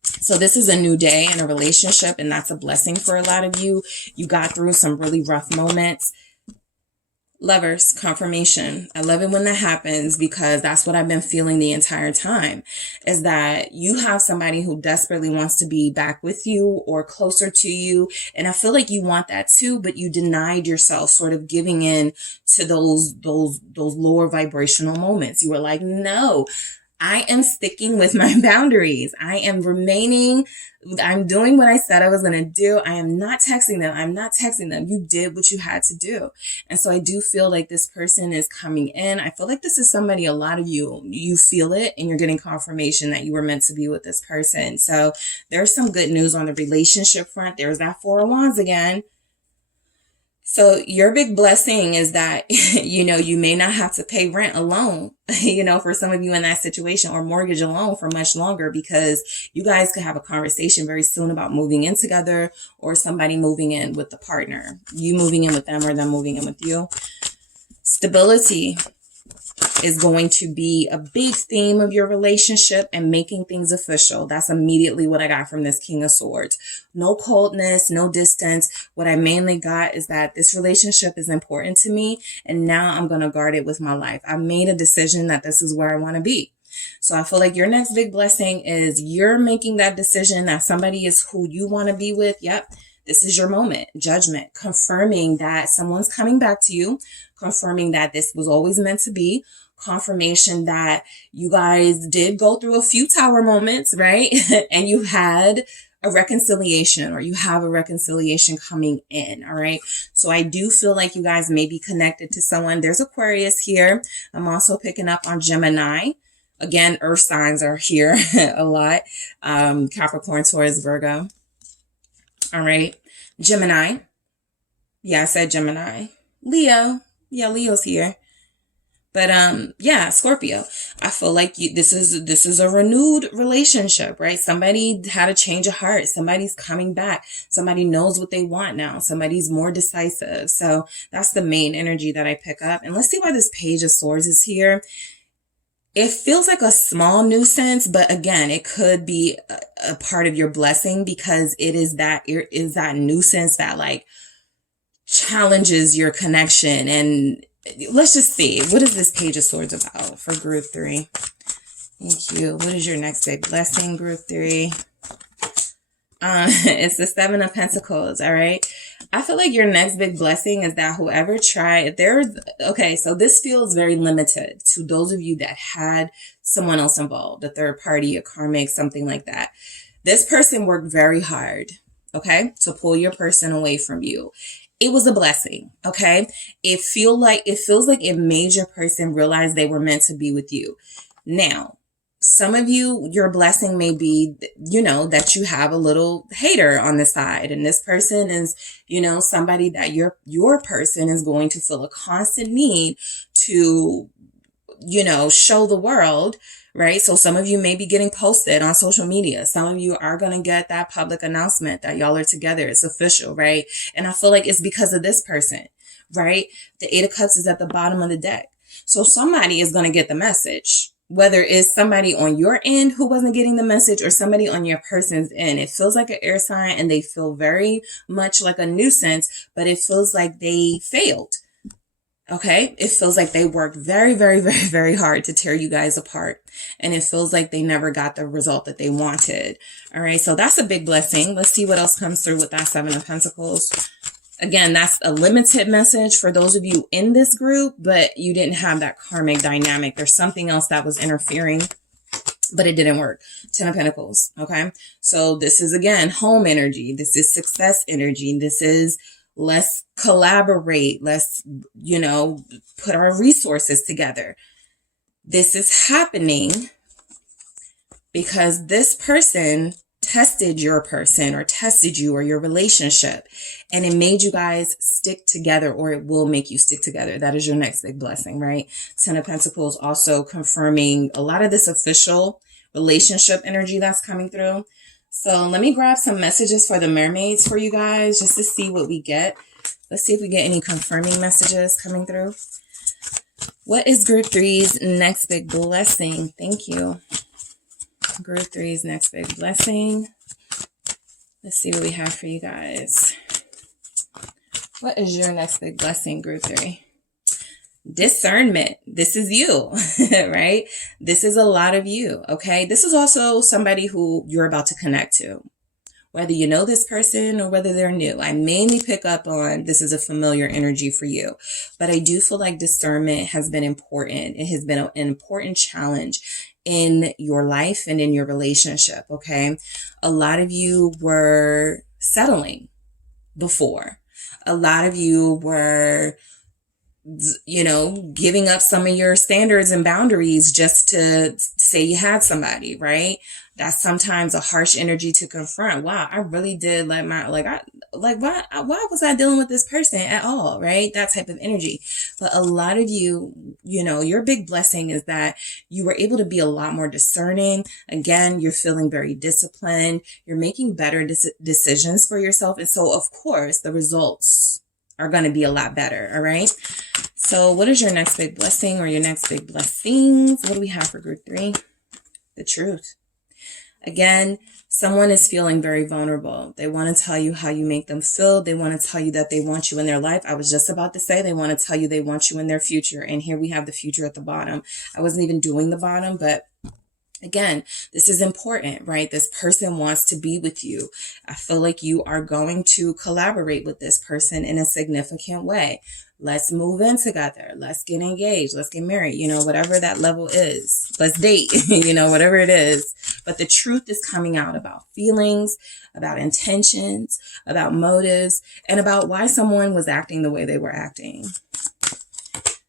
So this is a new day in a relationship, and that's a blessing for a lot of you. You got through some really rough moments. Lovers, confirmation. I love it when that happens because that's what I've been feeling the entire time, is that you have somebody who desperately wants to be back with you or closer to you. And I feel like you want that too, but you denied yourself sort of giving in to those lower vibrational moments. You were like, no, I am sticking with my boundaries. I'm doing what I said I was going to do. I am not texting them. I'm not texting them. You did what you had to do. And so I do feel like this person is coming in. I feel like this is somebody, a lot of you feel it and you're getting confirmation that you were meant to be with this person. So there's some good news on the relationship front. There's that Four of Wands again. So your big blessing is that, you know, you may not have to pay rent alone, you know, for some of you in that situation, or mortgage alone for much longer, because you guys could have a conversation very soon about moving in together, or somebody moving in with the partner, you moving in with them or them moving in with you. Stability is going to be a big theme of your relationship, and making things official. That's immediately what I got from this King of Swords. No coldness, no distance. What I mainly got is that this relationship is important to me, and now I'm going to guard it with my life. I made a decision that this is where I want to be. So I feel like your next big blessing is you're making that decision that somebody is who you want to be with. Yep. This is your moment. Judgment. Confirming that someone's coming back to you. Confirming that this was always meant to be. Confirmation that you guys did go through a few tower moments, right? And you had a reconciliation, or you have a reconciliation coming in. All right. So I do feel like you guys may be connected to someone. There's Aquarius here. I'm also picking up on Gemini. Again, earth signs are here a lot. Capricorn, Taurus, Virgo. All right. Gemini. Yeah, I said Gemini. Leo. Yeah, Leo's here. But yeah, Scorpio. I feel like this is a renewed relationship, right? Somebody had a change of heart. Somebody's coming back. Somebody knows what they want now. Somebody's more decisive. So that's the main energy that I pick up. And let's see why this Page of Swords is here. It feels like a small nuisance, but again, it could be a part of your blessing, because it is that nuisance that like challenges your connection. And let's just see. What is this Page of Swords about for group 3? Thank you. What is your next big blessing, group 3? It's the Seven of Pentacles. All right. I feel like your next big blessing is that whoever tried, okay, so this feels very limited to those of you that had someone else involved, a third party, a karmic, something like that. This person worked very hard, okay, to pull your person away from you. It was a blessing, okay? It feels like it made your person realize they were meant to be with you. Now, some of you, your blessing may be, you know, that you have a little hater on the side, and this person is, you know, somebody that your person is going to feel a constant need to you know, show the world, right? So some of you may be getting posted on social media. Some of you are going to get that public announcement that y'all are together. It's official, right? And I feel like it's because of this person, right? The Eight of Cups is at the bottom of the deck. So somebody is going to get the message, whether it's somebody on your end who wasn't getting the message or somebody on your person's end. It feels like an air sign and they feel very much like a nuisance, but it feels like they failed. Okay. It feels like they worked very, very, very, very hard to tear you guys apart. And it feels like they never got the result that they wanted. All right. So that's a big blessing. Let's see what else comes through with that Seven of Pentacles. Again, that's a limited message for those of you in this group, but you didn't have that karmic dynamic. There's something else that was interfering, but it didn't work. Ten of Pentacles. Okay. So this is, again, home energy. This is success energy. This is let's collaborate. Let's, you know, put our resources together. This is happening because this person tested your person or tested you or your relationship, and it made you guys stick together, or it will make you stick together. That is your next big blessing, right? Ten of Pentacles also confirming a lot of this official relationship energy that's coming through. So let me grab some messages for the mermaids for you guys just to see what we get. Let's see if we get any confirming messages coming through. What is Group 3's next big blessing? Thank you. Group 3's next big blessing. Let's see what we have for you guys. What is your next big blessing, Group 3? Discernment. This is you, right? This is a lot of you, okay? This is also somebody who you're about to connect to, whether you know this person or whether they're new. I mainly pick up on this is a familiar energy for you, but I do feel like discernment has been important. It has been an important challenge in your life and in your relationship, okay? A lot of you were settling before. A lot of you were, you know, giving up some of your standards and boundaries just to say you had somebody, right? That's sometimes a harsh energy to confront. Wow, I really did let my, why was I dealing with this person at all, right? That type of energy. But a lot of you, you know, your big blessing is that you were able to be a lot more discerning. Again, you're feeling very disciplined. You're making better decisions for yourself. And so, of course, the results are going to be a lot better, all right? So what is your next big blessing or your next big blessings? What do we have for Group 3? The truth. Again, someone is feeling very vulnerable. They want to tell you how you make them feel. They want to tell you that they want you in their life. I was just about to say they want to tell you they want you in their future. And here we have the future at the bottom. I wasn't even doing the bottom, but again, this is important, right? This person wants to be with you. I feel like you are going to collaborate with this person in a significant way. Let's move in together. Let's get engaged. Let's get married. You know, whatever that level is. Let's date, you know, whatever it is. But the truth is coming out about feelings, about intentions, about motives, and about why someone was acting the way they were acting.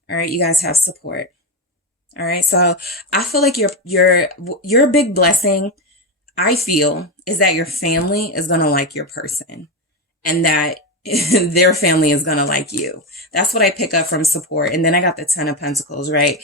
All right, you guys have support. All right, so I feel like your big blessing, I feel, is that your family is going to like your person and that their family is going to like you. That's what I pick up from support. And then I got the Ten of Pentacles, right?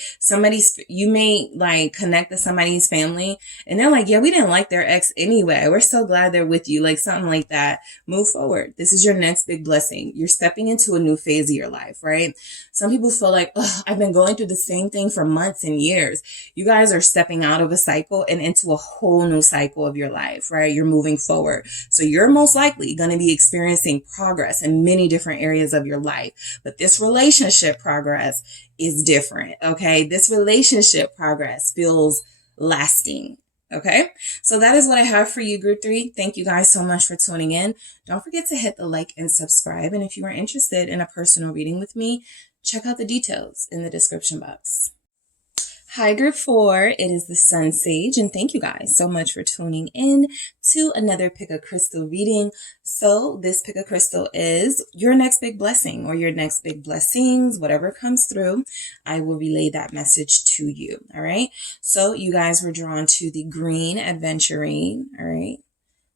You may like connect to somebody's family and they're like, yeah, we didn't like their ex anyway. We're so glad they're with you. Like something like that. Move forward. This is your next big blessing. You're stepping into a new phase of your life, right? Some people feel like, oh, I've been going through the same thing for months and years. You guys are stepping out of a cycle and into a whole new cycle of your life, right? You're moving forward. So you're most likely going to be experiencing progress in many different areas of your life. But this relationship progress is different, okay? This relationship progress feels lasting, okay? So that is what I have for you, Group 3. Thank you guys so much for tuning in. Don't forget to hit the like and subscribe. And if you are interested in a personal reading with me, check out the details in the description box. Hi, Group 4. It is the SunSage, and thank you guys so much for tuning in to another Pick a Crystal reading. So this Pick a Crystal is your next big blessing or your next big blessings, whatever comes through. I will relay that message to you. All right. So you guys were drawn to the green Adventurine. All right.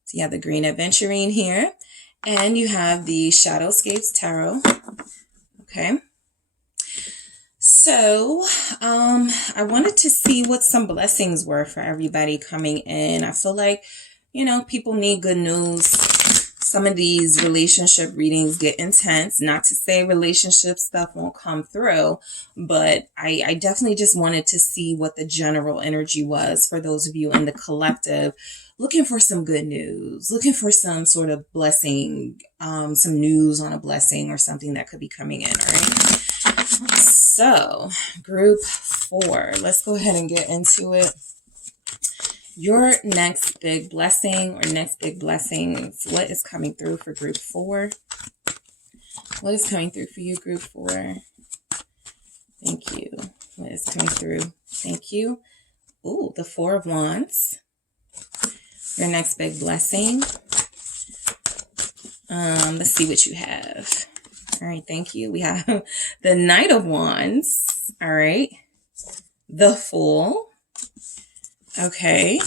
So you have the green Adventurine here, and you have the SunSageTarot. Okay. So, I wanted to see what some blessings were for everybody coming in. I feel like, you know, people need good news. Some of these relationship readings get intense. Not to say relationship stuff won't come through, but I definitely just wanted to see what the general energy was for those of you in the collective looking for some good news, looking for some sort of blessing, some news on a blessing or something that could be coming in, all right? So, group 4, let's go ahead and get into it. Your next big blessing or next big blessings, what is coming through for group 4? What is coming through for you, group 4? Thank you. What is coming through? Thank you. Ooh, the 4 of Wands. Your next big blessing. Let's see what you have. All right, thank you. We have the Knight of Wands. All right. The Fool. Okay.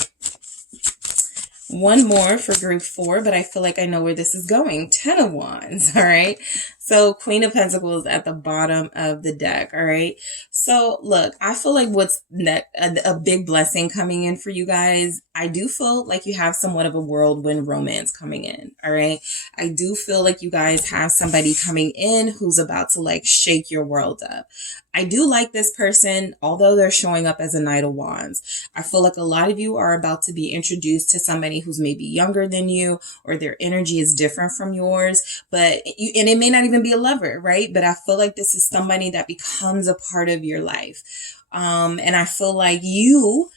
One more for group 4, but I feel like I know where this is going. 10 of Wands. All right. So Queen of Pentacles at the bottom of the deck. All right. So look, I feel like what's a big blessing coming in for you guys. I do feel like you have somewhat of a whirlwind romance coming in. All right. I do feel like you guys have somebody coming in who's about to like shake your world up. I do like this person, although they're showing up as a Knight of Wands. I feel like a lot of you are about to be introduced to somebody who's maybe younger than you, or their energy is different from yours, and it may not even be a lover, right? But I feel like this is somebody that becomes a part of your life. And I feel like you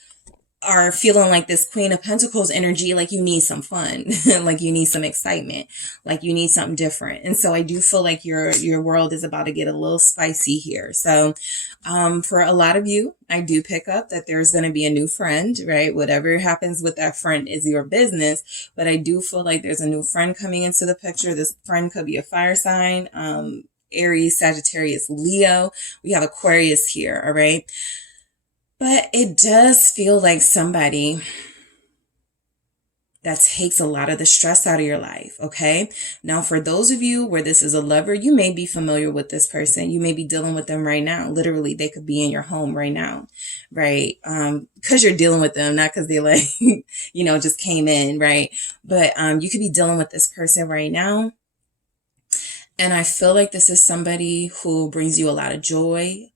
are feeling like this Queen of Pentacles energy, like you need some fun, like you need some excitement, like you need something different. And so I do feel like your world is about to get a little spicy here. So for a lot of you, I do pick up that there's going to be a new friend, right? Whatever happens with that friend is your business. But I do feel like there's a new friend coming into the picture. This friend could be a fire sign, Aries, Sagittarius, Leo. We have Aquarius here, all right? But it does feel like somebody that takes a lot of the stress out of your life, okay? Now, for those of you where this is a lover, you may be familiar with this person. You may be dealing with them right now. Literally, they could be in your home right now, right? Because you're dealing with them, not because they like, you know, just came in, right? But you could be dealing with this person right now. And I feel like this is somebody who brings you a lot of joy,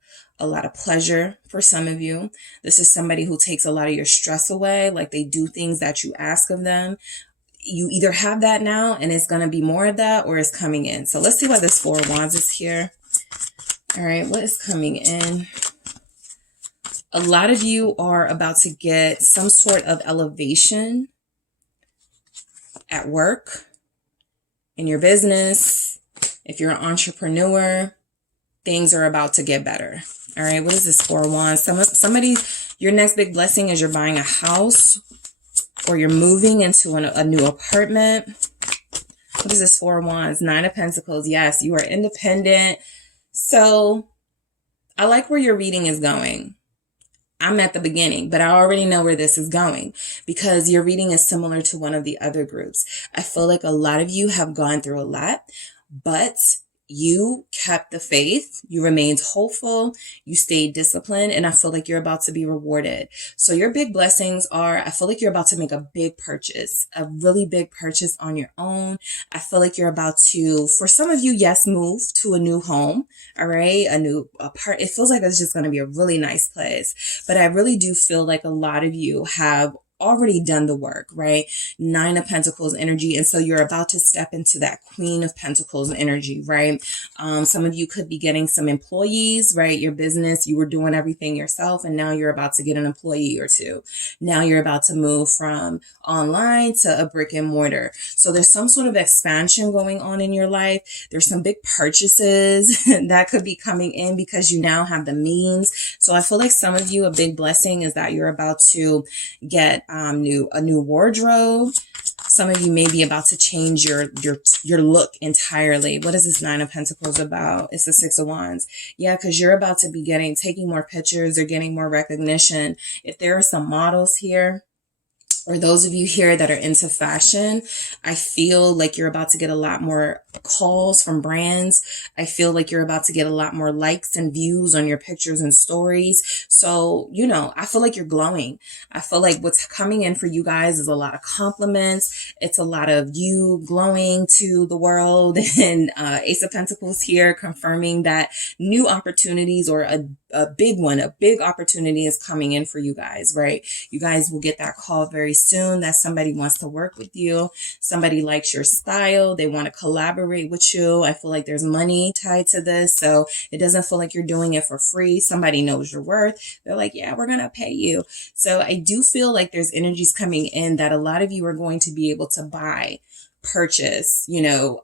a lot of pleasure for some of you. This is somebody who takes a lot of your stress away, like they do things that you ask of them. You either have that now and it's going to be more of that, or it's coming in. So let's see why this 4 of Wands is here. All right, what is coming in? A lot of you are about to get some sort of elevation at work, in your business. If you're an entrepreneur, things are about to get better. All right, what is this 4 of Wands? Somebody, your next big blessing is you're buying a house, or you're moving into a new apartment. What is this 4 of Wands? 9 of Pentacles. Yes, you are independent. So I like where your reading is going. I'm at the beginning, but I already know where this is going because your reading is similar to one of the other groups. I feel like a lot of you have gone through a lot, but you kept the faith, you remained hopeful, you stayed disciplined, and I feel like you're about to be rewarded. So your big blessings are, I feel like you're about to make a big purchase, a really big purchase on your own. I feel like you're about to, for some of you, yes, move to a new home, all right, a new apartment. It feels like it's just going to be a really nice place. But I really do feel like a lot of you have already done the work, right? 9 of Pentacles energy. And so you're about to step into that Queen of Pentacles energy, right? Some of you could be getting some employees, right? Your business, you were doing everything yourself, and now you're about to get an employee or two. Now you're about to move from online to a brick and mortar. So there's some sort of expansion going on in your life. There's some big purchases that could be coming in because you now have the means. So I feel like some of you, a big blessing is that you're about to get a new wardrobe. Some of you may be about to change your look entirely. What is this 9 of Pentacles about? It's the 6 of Wands. Yeah, because you're about to be taking more pictures or getting more recognition. If there are some models here, or those of you here that are into fashion, I feel like you're about to get a lot more calls from brands. I feel like you're about to get a lot more likes and views on your pictures and stories. So, you know, I feel like you're glowing. I feel like what's coming in for you guys is a lot of compliments. It's a lot of you glowing to the world, and Ace of Pentacles here confirming that new opportunities, or a big one, a big opportunity is coming in for you guys, right? You guys will get that call very soon that somebody wants to work with you. Somebody likes your style. They want to collaborate with you. I feel like there's money tied to this. So it doesn't feel like you're doing it for free. Somebody knows your worth. They're like, yeah, we're going to pay you. So I do feel like there's energies coming in that a lot of you are going to be able to buy, purchase, you know,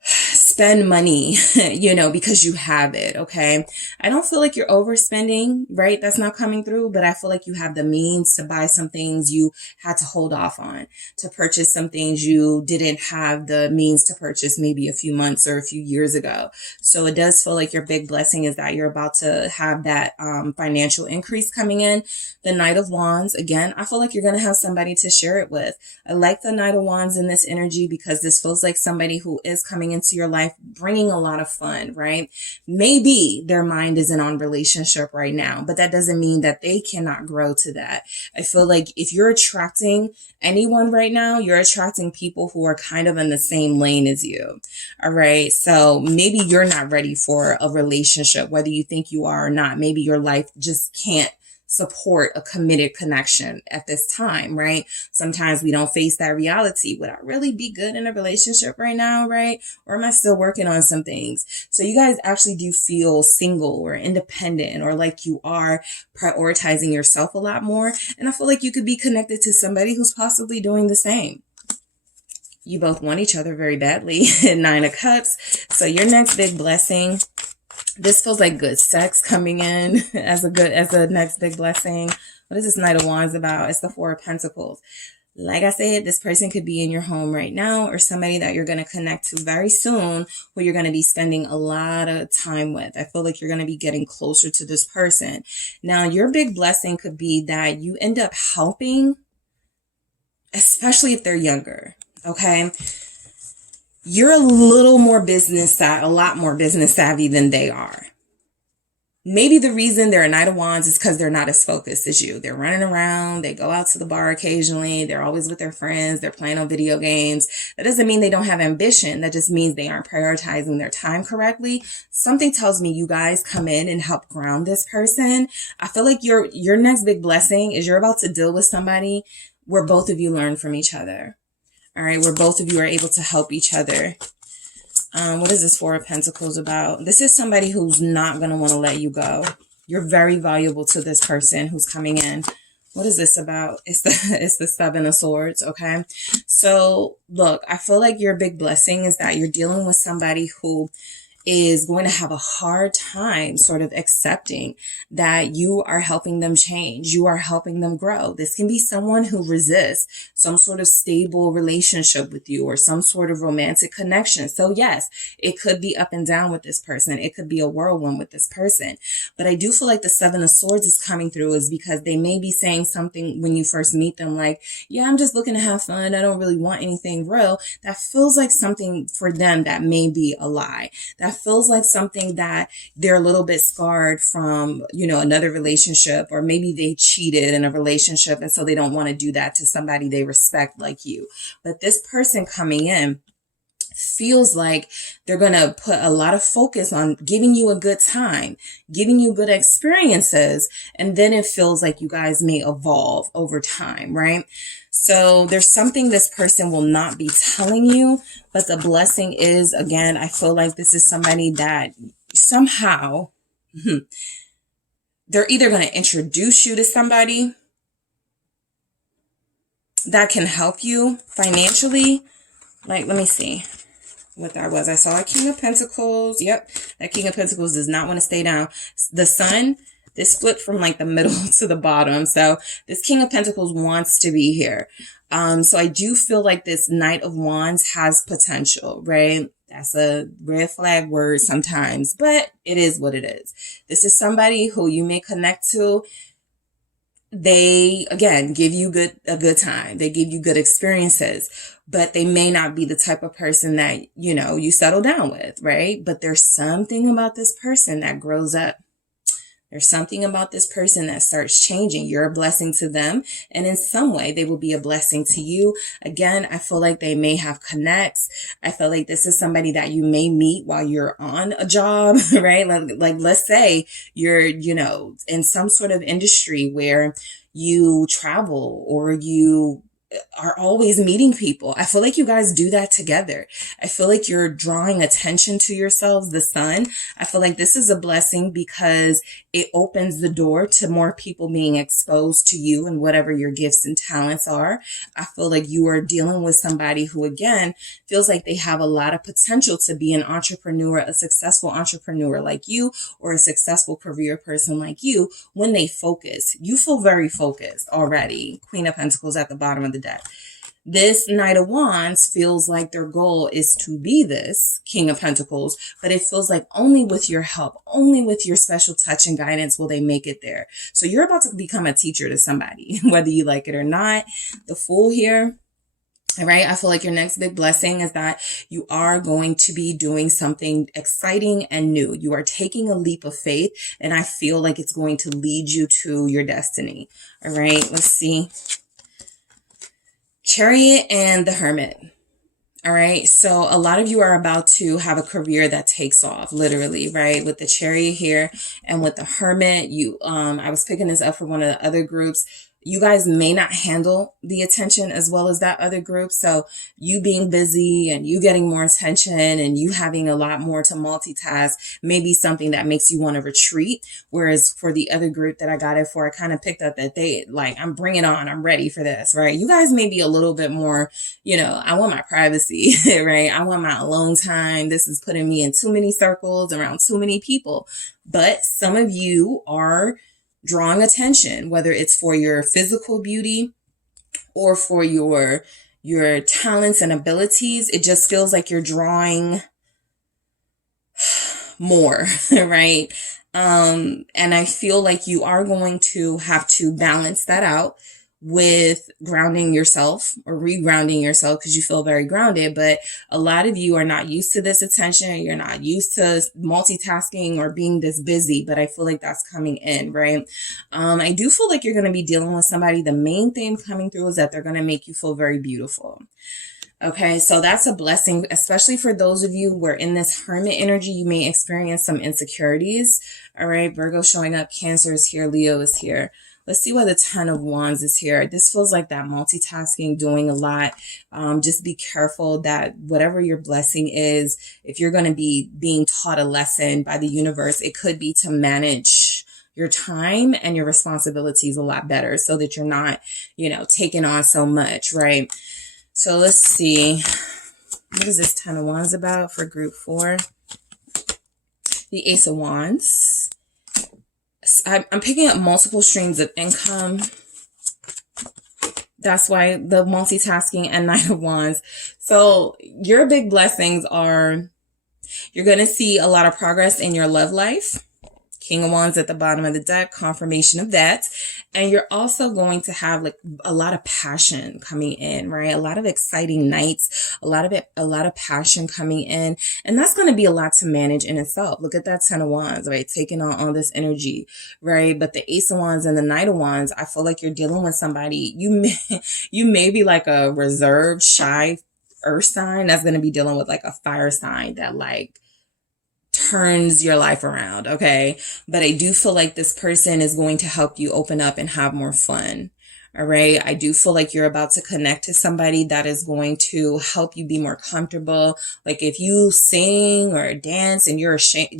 spend money, you know, because you have it. Okay. I don't feel like you're overspending, right? That's not coming through, but I feel like you have the means to buy some things you had to hold off on, to purchase some things you didn't have the means to purchase maybe a few months or a few years ago. So it does feel like your big blessing is that you're about to have that financial increase coming in. The Knight of Wands, again, I feel like you're going to have somebody to share it with. I like the Knight of Wands in this energy because this feels like somebody who is coming into your life bringing a lot of fun, right? Maybe their mind isn't on relationship right now, but that doesn't mean that they cannot grow to that. I feel like if you're attracting anyone right now, you're attracting people who are kind of in the same lane as you. All right. So maybe you're not ready for a relationship, whether you think you are or not. Maybe your life just can't support a committed connection at this time, right? Sometimes we don't face that reality. Would I really be good in a relationship right now, right? Or am I still working on some things? So you guys actually do feel single or independent, or like you are prioritizing yourself a lot more. And I feel like you could be connected to somebody who's possibly doing the same. You both want each other very badly. 9 of Cups. So your next big blessing, this feels like good sex coming in as a next big blessing. What is this Knight of Wands about? It's the 4 of Pentacles. Like I said, this person could be in your home right now, or somebody that you're going to connect to very soon, who you're going to be spending a lot of time with. I feel like you're going to be getting closer to this person. Now, your big blessing could be that you end up helping, especially if they're younger. Okay. You're a little more a lot more business savvy than they are. Maybe the reason they're a Knight of Wands is because they're not as focused as you. They're running around. They go out to the bar occasionally. They're always with their friends. They're playing on video games. That doesn't mean they don't have ambition. That just means they aren't prioritizing their time correctly. Something tells me you guys come in and help ground this person. I feel like your next big blessing is you're about to deal with somebody where both of you learn from each other. All right, where both of you are able to help each other. What is this 4 of Pentacles about? This is somebody who's not going to want to let you go. You're very valuable to this person who's coming in. What is this about? It's the 7 of Swords, okay? So, look, I feel like your big blessing is that you're dealing with somebody who is going to have a hard time sort of accepting that you are helping them change. You are helping them grow. This can be someone who resists some sort of stable relationship with you, or some sort of romantic connection. So yes, it could be up and down with this person. It could be a whirlwind with this person. But I do feel like the 7 of Swords is coming through is because they may be saying something when you first meet them, like, yeah, I'm just looking to have fun. I don't really want anything real. That feels like something for them that may be a lie. That feels like something that they're a little bit scarred from, you know, another relationship, or maybe they cheated in a relationship, and so they don't want to do that to somebody they respect like you. But this person coming in feels like they're going to put a lot of focus on giving you a good time, giving you good experiences, and then it feels like you guys may evolve over time, right? So there's something this person will not be telling you, but the blessing is, again, I feel like this is somebody that somehow they're either going to introduce you to somebody that can help you financially. Like, let me see what that was. I saw a King of Pentacles. Yep. That King of Pentacles does not want to stay down. The Sun, this flipped from like the middle to the bottom. So this King of Pentacles wants to be here. So I do feel like this Knight of Wands has potential, right? That's a red flag word sometimes, but it is what it is. This is somebody who you may connect to they, again, give you a good time. They give you good experiences, but they may not be the type of person that, you know, you settle down with, right? But there's something about this person that grows up. There's something about this person that starts changing. You're a blessing to them, and in some way they will be a blessing to you. Again, I feel like they may have connects. I feel like this is somebody that you may meet while you're on a job, right? Like let's say you're, you know, in some sort of industry where you travel or you are always meeting people. I feel like you guys do that together. I feel like you're drawing attention to yourselves, the sun. I feel like this is a blessing because it opens the door to more people being exposed to you and whatever your gifts and talents are. I feel like you are dealing with somebody who, again, feels like they have a lot of potential to be an entrepreneur, a successful entrepreneur like you, or a successful career person like you when they focus. You feel very focused already. Queen of Pentacles at the bottom of the deck. This Knight of Wands feels like their goal is to be this King of Pentacles, but it feels like only with your help, only with your special touch and guidance will they make it there. So you're about to become a teacher to somebody, whether you like it or not. The Fool here. All right. I feel like your next big blessing is that you are going to be doing something exciting and new. You are taking a leap of faith, and I feel like it's going to lead you to your destiny. All right. Let's see. Chariot and the Hermit. All right. So a lot of you are about to have a career that takes off, literally, right? With the Chariot here and with the Hermit, I was picking this up for one of the other groups. You guys may not handle the attention as well as that other group. So you being busy and you getting more attention and you having a lot more to multitask may be something that makes you want to retreat. Whereas for the other group that I got it for, I kind of picked up that they like, I'm bringing on, I'm ready for this, right? You guys may be a little bit more, you know, I want my privacy, right? I want my alone time. This is putting me in too many circles around too many people. But some of you are drawing attention, whether it's for your physical beauty or for your talents and abilities. It just feels like you're drawing more, right? And I feel like you are going to have to balance that out with grounding yourself or regrounding yourself because you feel very grounded. But a lot of you are not used to this attention. You're not used to multitasking or being this busy, but I feel like that's coming in, right? I do feel like you're going to be dealing with somebody. The main theme coming through is that they're going to make you feel very beautiful. Okay, so that's a blessing, especially for those of you who are in this Hermit energy. You may experience some insecurities. All right, Virgo showing up, Cancer is here, Leo is here. Let's see why the Ten of Wands is here. This feels like that multitasking, doing a lot. Just be careful that whatever your blessing is, if you're going to be being taught a lesson by the universe, it could be to manage your time and your responsibilities a lot better so that you're not, you know, taking on so much, right? So let's see. What is this Ten of Wands about for group 4? The Ace of Wands. I'm picking up multiple streams of income. That's why the multitasking and Knight of Wands. So your big blessings are, you're going to see a lot of progress in your love life. King of Wands at the bottom of the deck, confirmation of that. And you're also going to have like a lot of passion coming in, right? A lot of exciting nights, a lot of passion coming in. And that's going to be a lot to manage in itself. Look at that Ten of Wands, right? Taking on all this energy, right? But the Ace of Wands and the Knight of Wands, I feel like you're dealing with somebody. You may be like a reserved, shy earth sign that's going to be dealing with like a fire sign that like turns your life around, okay? But I do feel like this person is going to help you open up and have more fun. All right. I do feel like you're about to connect to somebody that is going to help you be more comfortable. Like if you sing or dance and you're ashamed,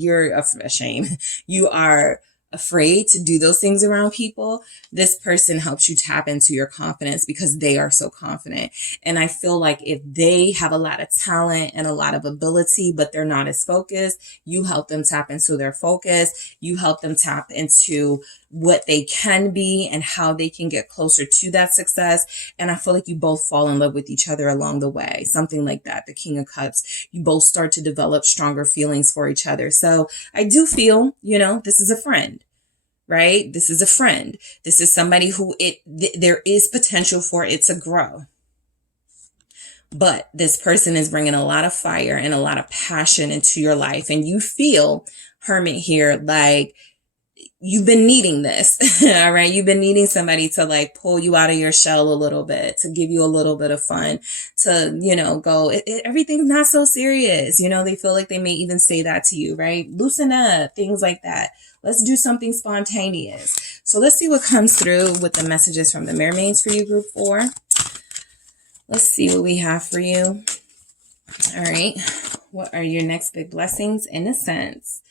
you are afraid to do those things around people, this person helps you tap into your confidence because they are so confident. And I feel like if they have a lot of talent and a lot of ability, but they're not as focused, you help them tap into their focus. You help them tap into what they can be and how they can get closer to that success. And I feel like you both fall in love with each other along the way. Something like that. The King of Cups, you both start to develop stronger feelings for each other. So I do feel, this is a friend. right? This is a friend. This is somebody who there is potential for it to grow. But this person is bringing a lot of fire and a lot of passion into your life. And you feel, Hermit here, like you've been needing this, all right? You've been needing somebody to like pull you out of your shell a little bit, to give you a little bit of fun, to, you know, go, everything's not so serious. You know, they feel like they may even say that to you, right? Loosen up, things like that. Let's do something spontaneous. So let's see what comes through with the messages from the mermaids for you, group 4. Let's see what we have for you. All right. What are your next big blessings in a sense?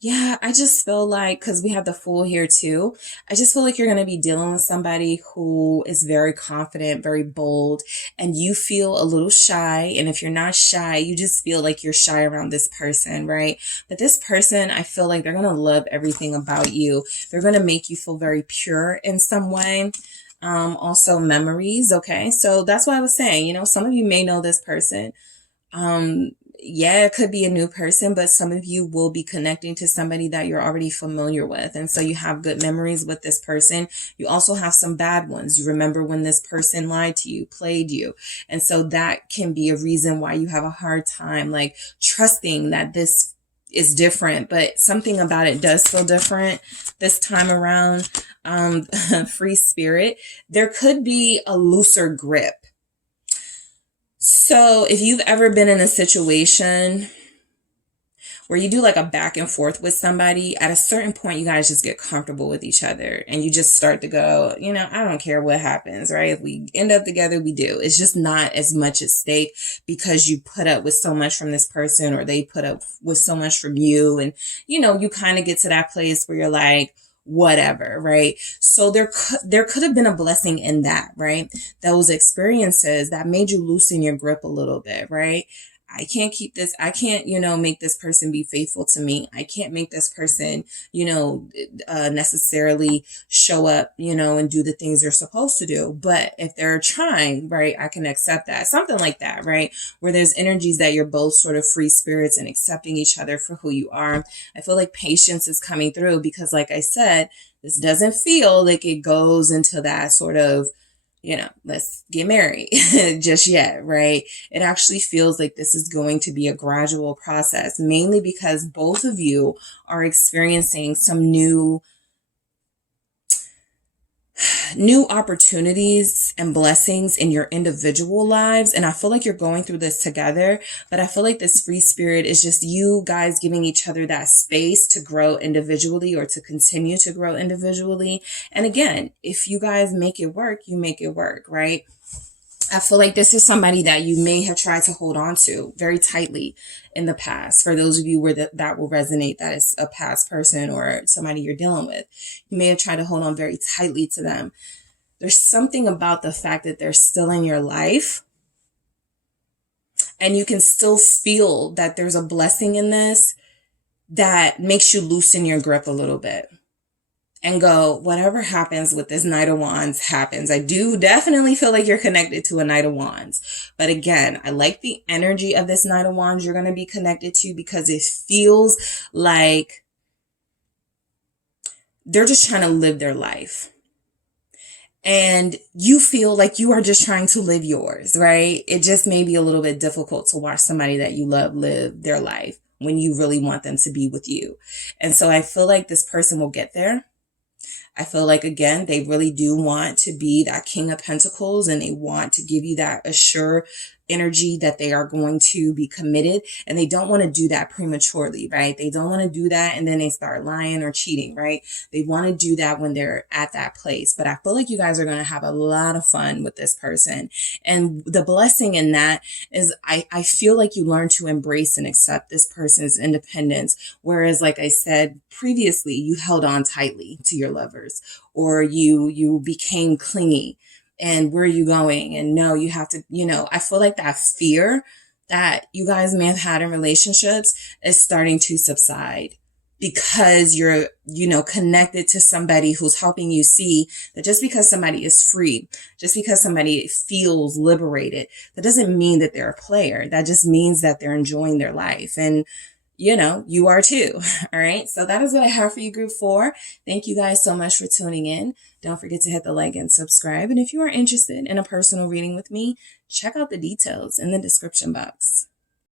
Yeah, I just feel like, because we have the Fool here too, I just feel like you're going to be dealing with somebody who is very confident, very bold, and you feel a little shy. And if you're not shy, you just feel like you're shy around this person, right? But this person, I feel like they're going to love everything about you. They're going to make you feel very pure in some way. Also memories. Okay. So that's why I was saying, you know, some of you may know this person. Yeah, it could be a new person, but some of you will be connecting to somebody that you're already familiar with. And so you have good memories with this person. You also have some bad ones. You remember when this person lied to you, played you. And so that can be a reason why you have a hard time, like trusting that this is different, but something about it does feel different this time around. Free spirit. There could be a looser grip. So if you've ever been in a situation where you do like a back and forth with somebody, at a certain point, you guys just get comfortable with each other and you just start to go, you know, I don't care what happens, right? If we end up together, we do. It's just not as much at stake because you put up with so much from this person or they put up with so much from you. And, you know, you kind of get to that place where you're like, whatever, right? So there could have been a blessing in that, right? Those experiences that made you loosen your grip a little bit, right? I can't keep this. I can't, you know, make this person be faithful to me. I can't make this person, you know, necessarily show up, you know, and do the things they're supposed to do. But if they're trying, right, I can accept that. Something like that, right? Where there's energies that you're both sort of free spirits and accepting each other for who you are. I feel like patience is coming through because, like I said, this doesn't feel like it goes into that sort of, you know, let's get married just yet, right? It actually feels like this is going to be a gradual process, mainly because both of you are experiencing some new opportunities and blessings in your individual lives. And I feel like you're going through this together, but I feel like this free spirit is just you guys giving each other that space to grow individually or to continue to grow individually. And again, if you guys make it work, you make it work, right? I feel like this is somebody that you may have tried to hold on to very tightly in the past. For those of you where that will resonate, that is a past person or somebody you're dealing with. You may have tried to hold on very tightly to them. There's something about the fact that they're still in your life and you can still feel that there's a blessing in this that makes you loosen your grip a little bit. And go, whatever happens with this Knight of Wands happens. I do definitely feel like you're connected to a Knight of Wands. But again, I like the energy of this Knight of Wands you're going to be connected to because it feels like they're just trying to live their life. And you feel like you are just trying to live yours, right? It just may be a little bit difficult to watch somebody that you love live their life when you really want them to be with you. And so I feel like this person will get there. I feel like, again, they really do want to be that King of Pentacles and they want to give you that assured energy that they are going to be committed, and they don't want to do that prematurely, right? They don't want to do that and then they start lying or cheating, right? They want to do that when they're at that place. But I feel like you guys are going to have a lot of fun with this person. And the blessing in that is I feel like you learn to embrace and accept this person's independence. Whereas, like I said previously, you held on tightly to your lovers or you became clingy. And where are you going? And no, you have to, you know, I feel like that fear that you guys may have had in relationships is starting to subside because you're, you know, connected to somebody who's helping you see that just because somebody is free, just because somebody feels liberated, that doesn't mean that they're a player. That just means that they're enjoying their life. And you know, you are too. All right. So that is what I have for you, group 4. Thank you guys so much for tuning in. Don't forget to hit the like and subscribe. And if you are interested in a personal reading with me, check out the details in the description box.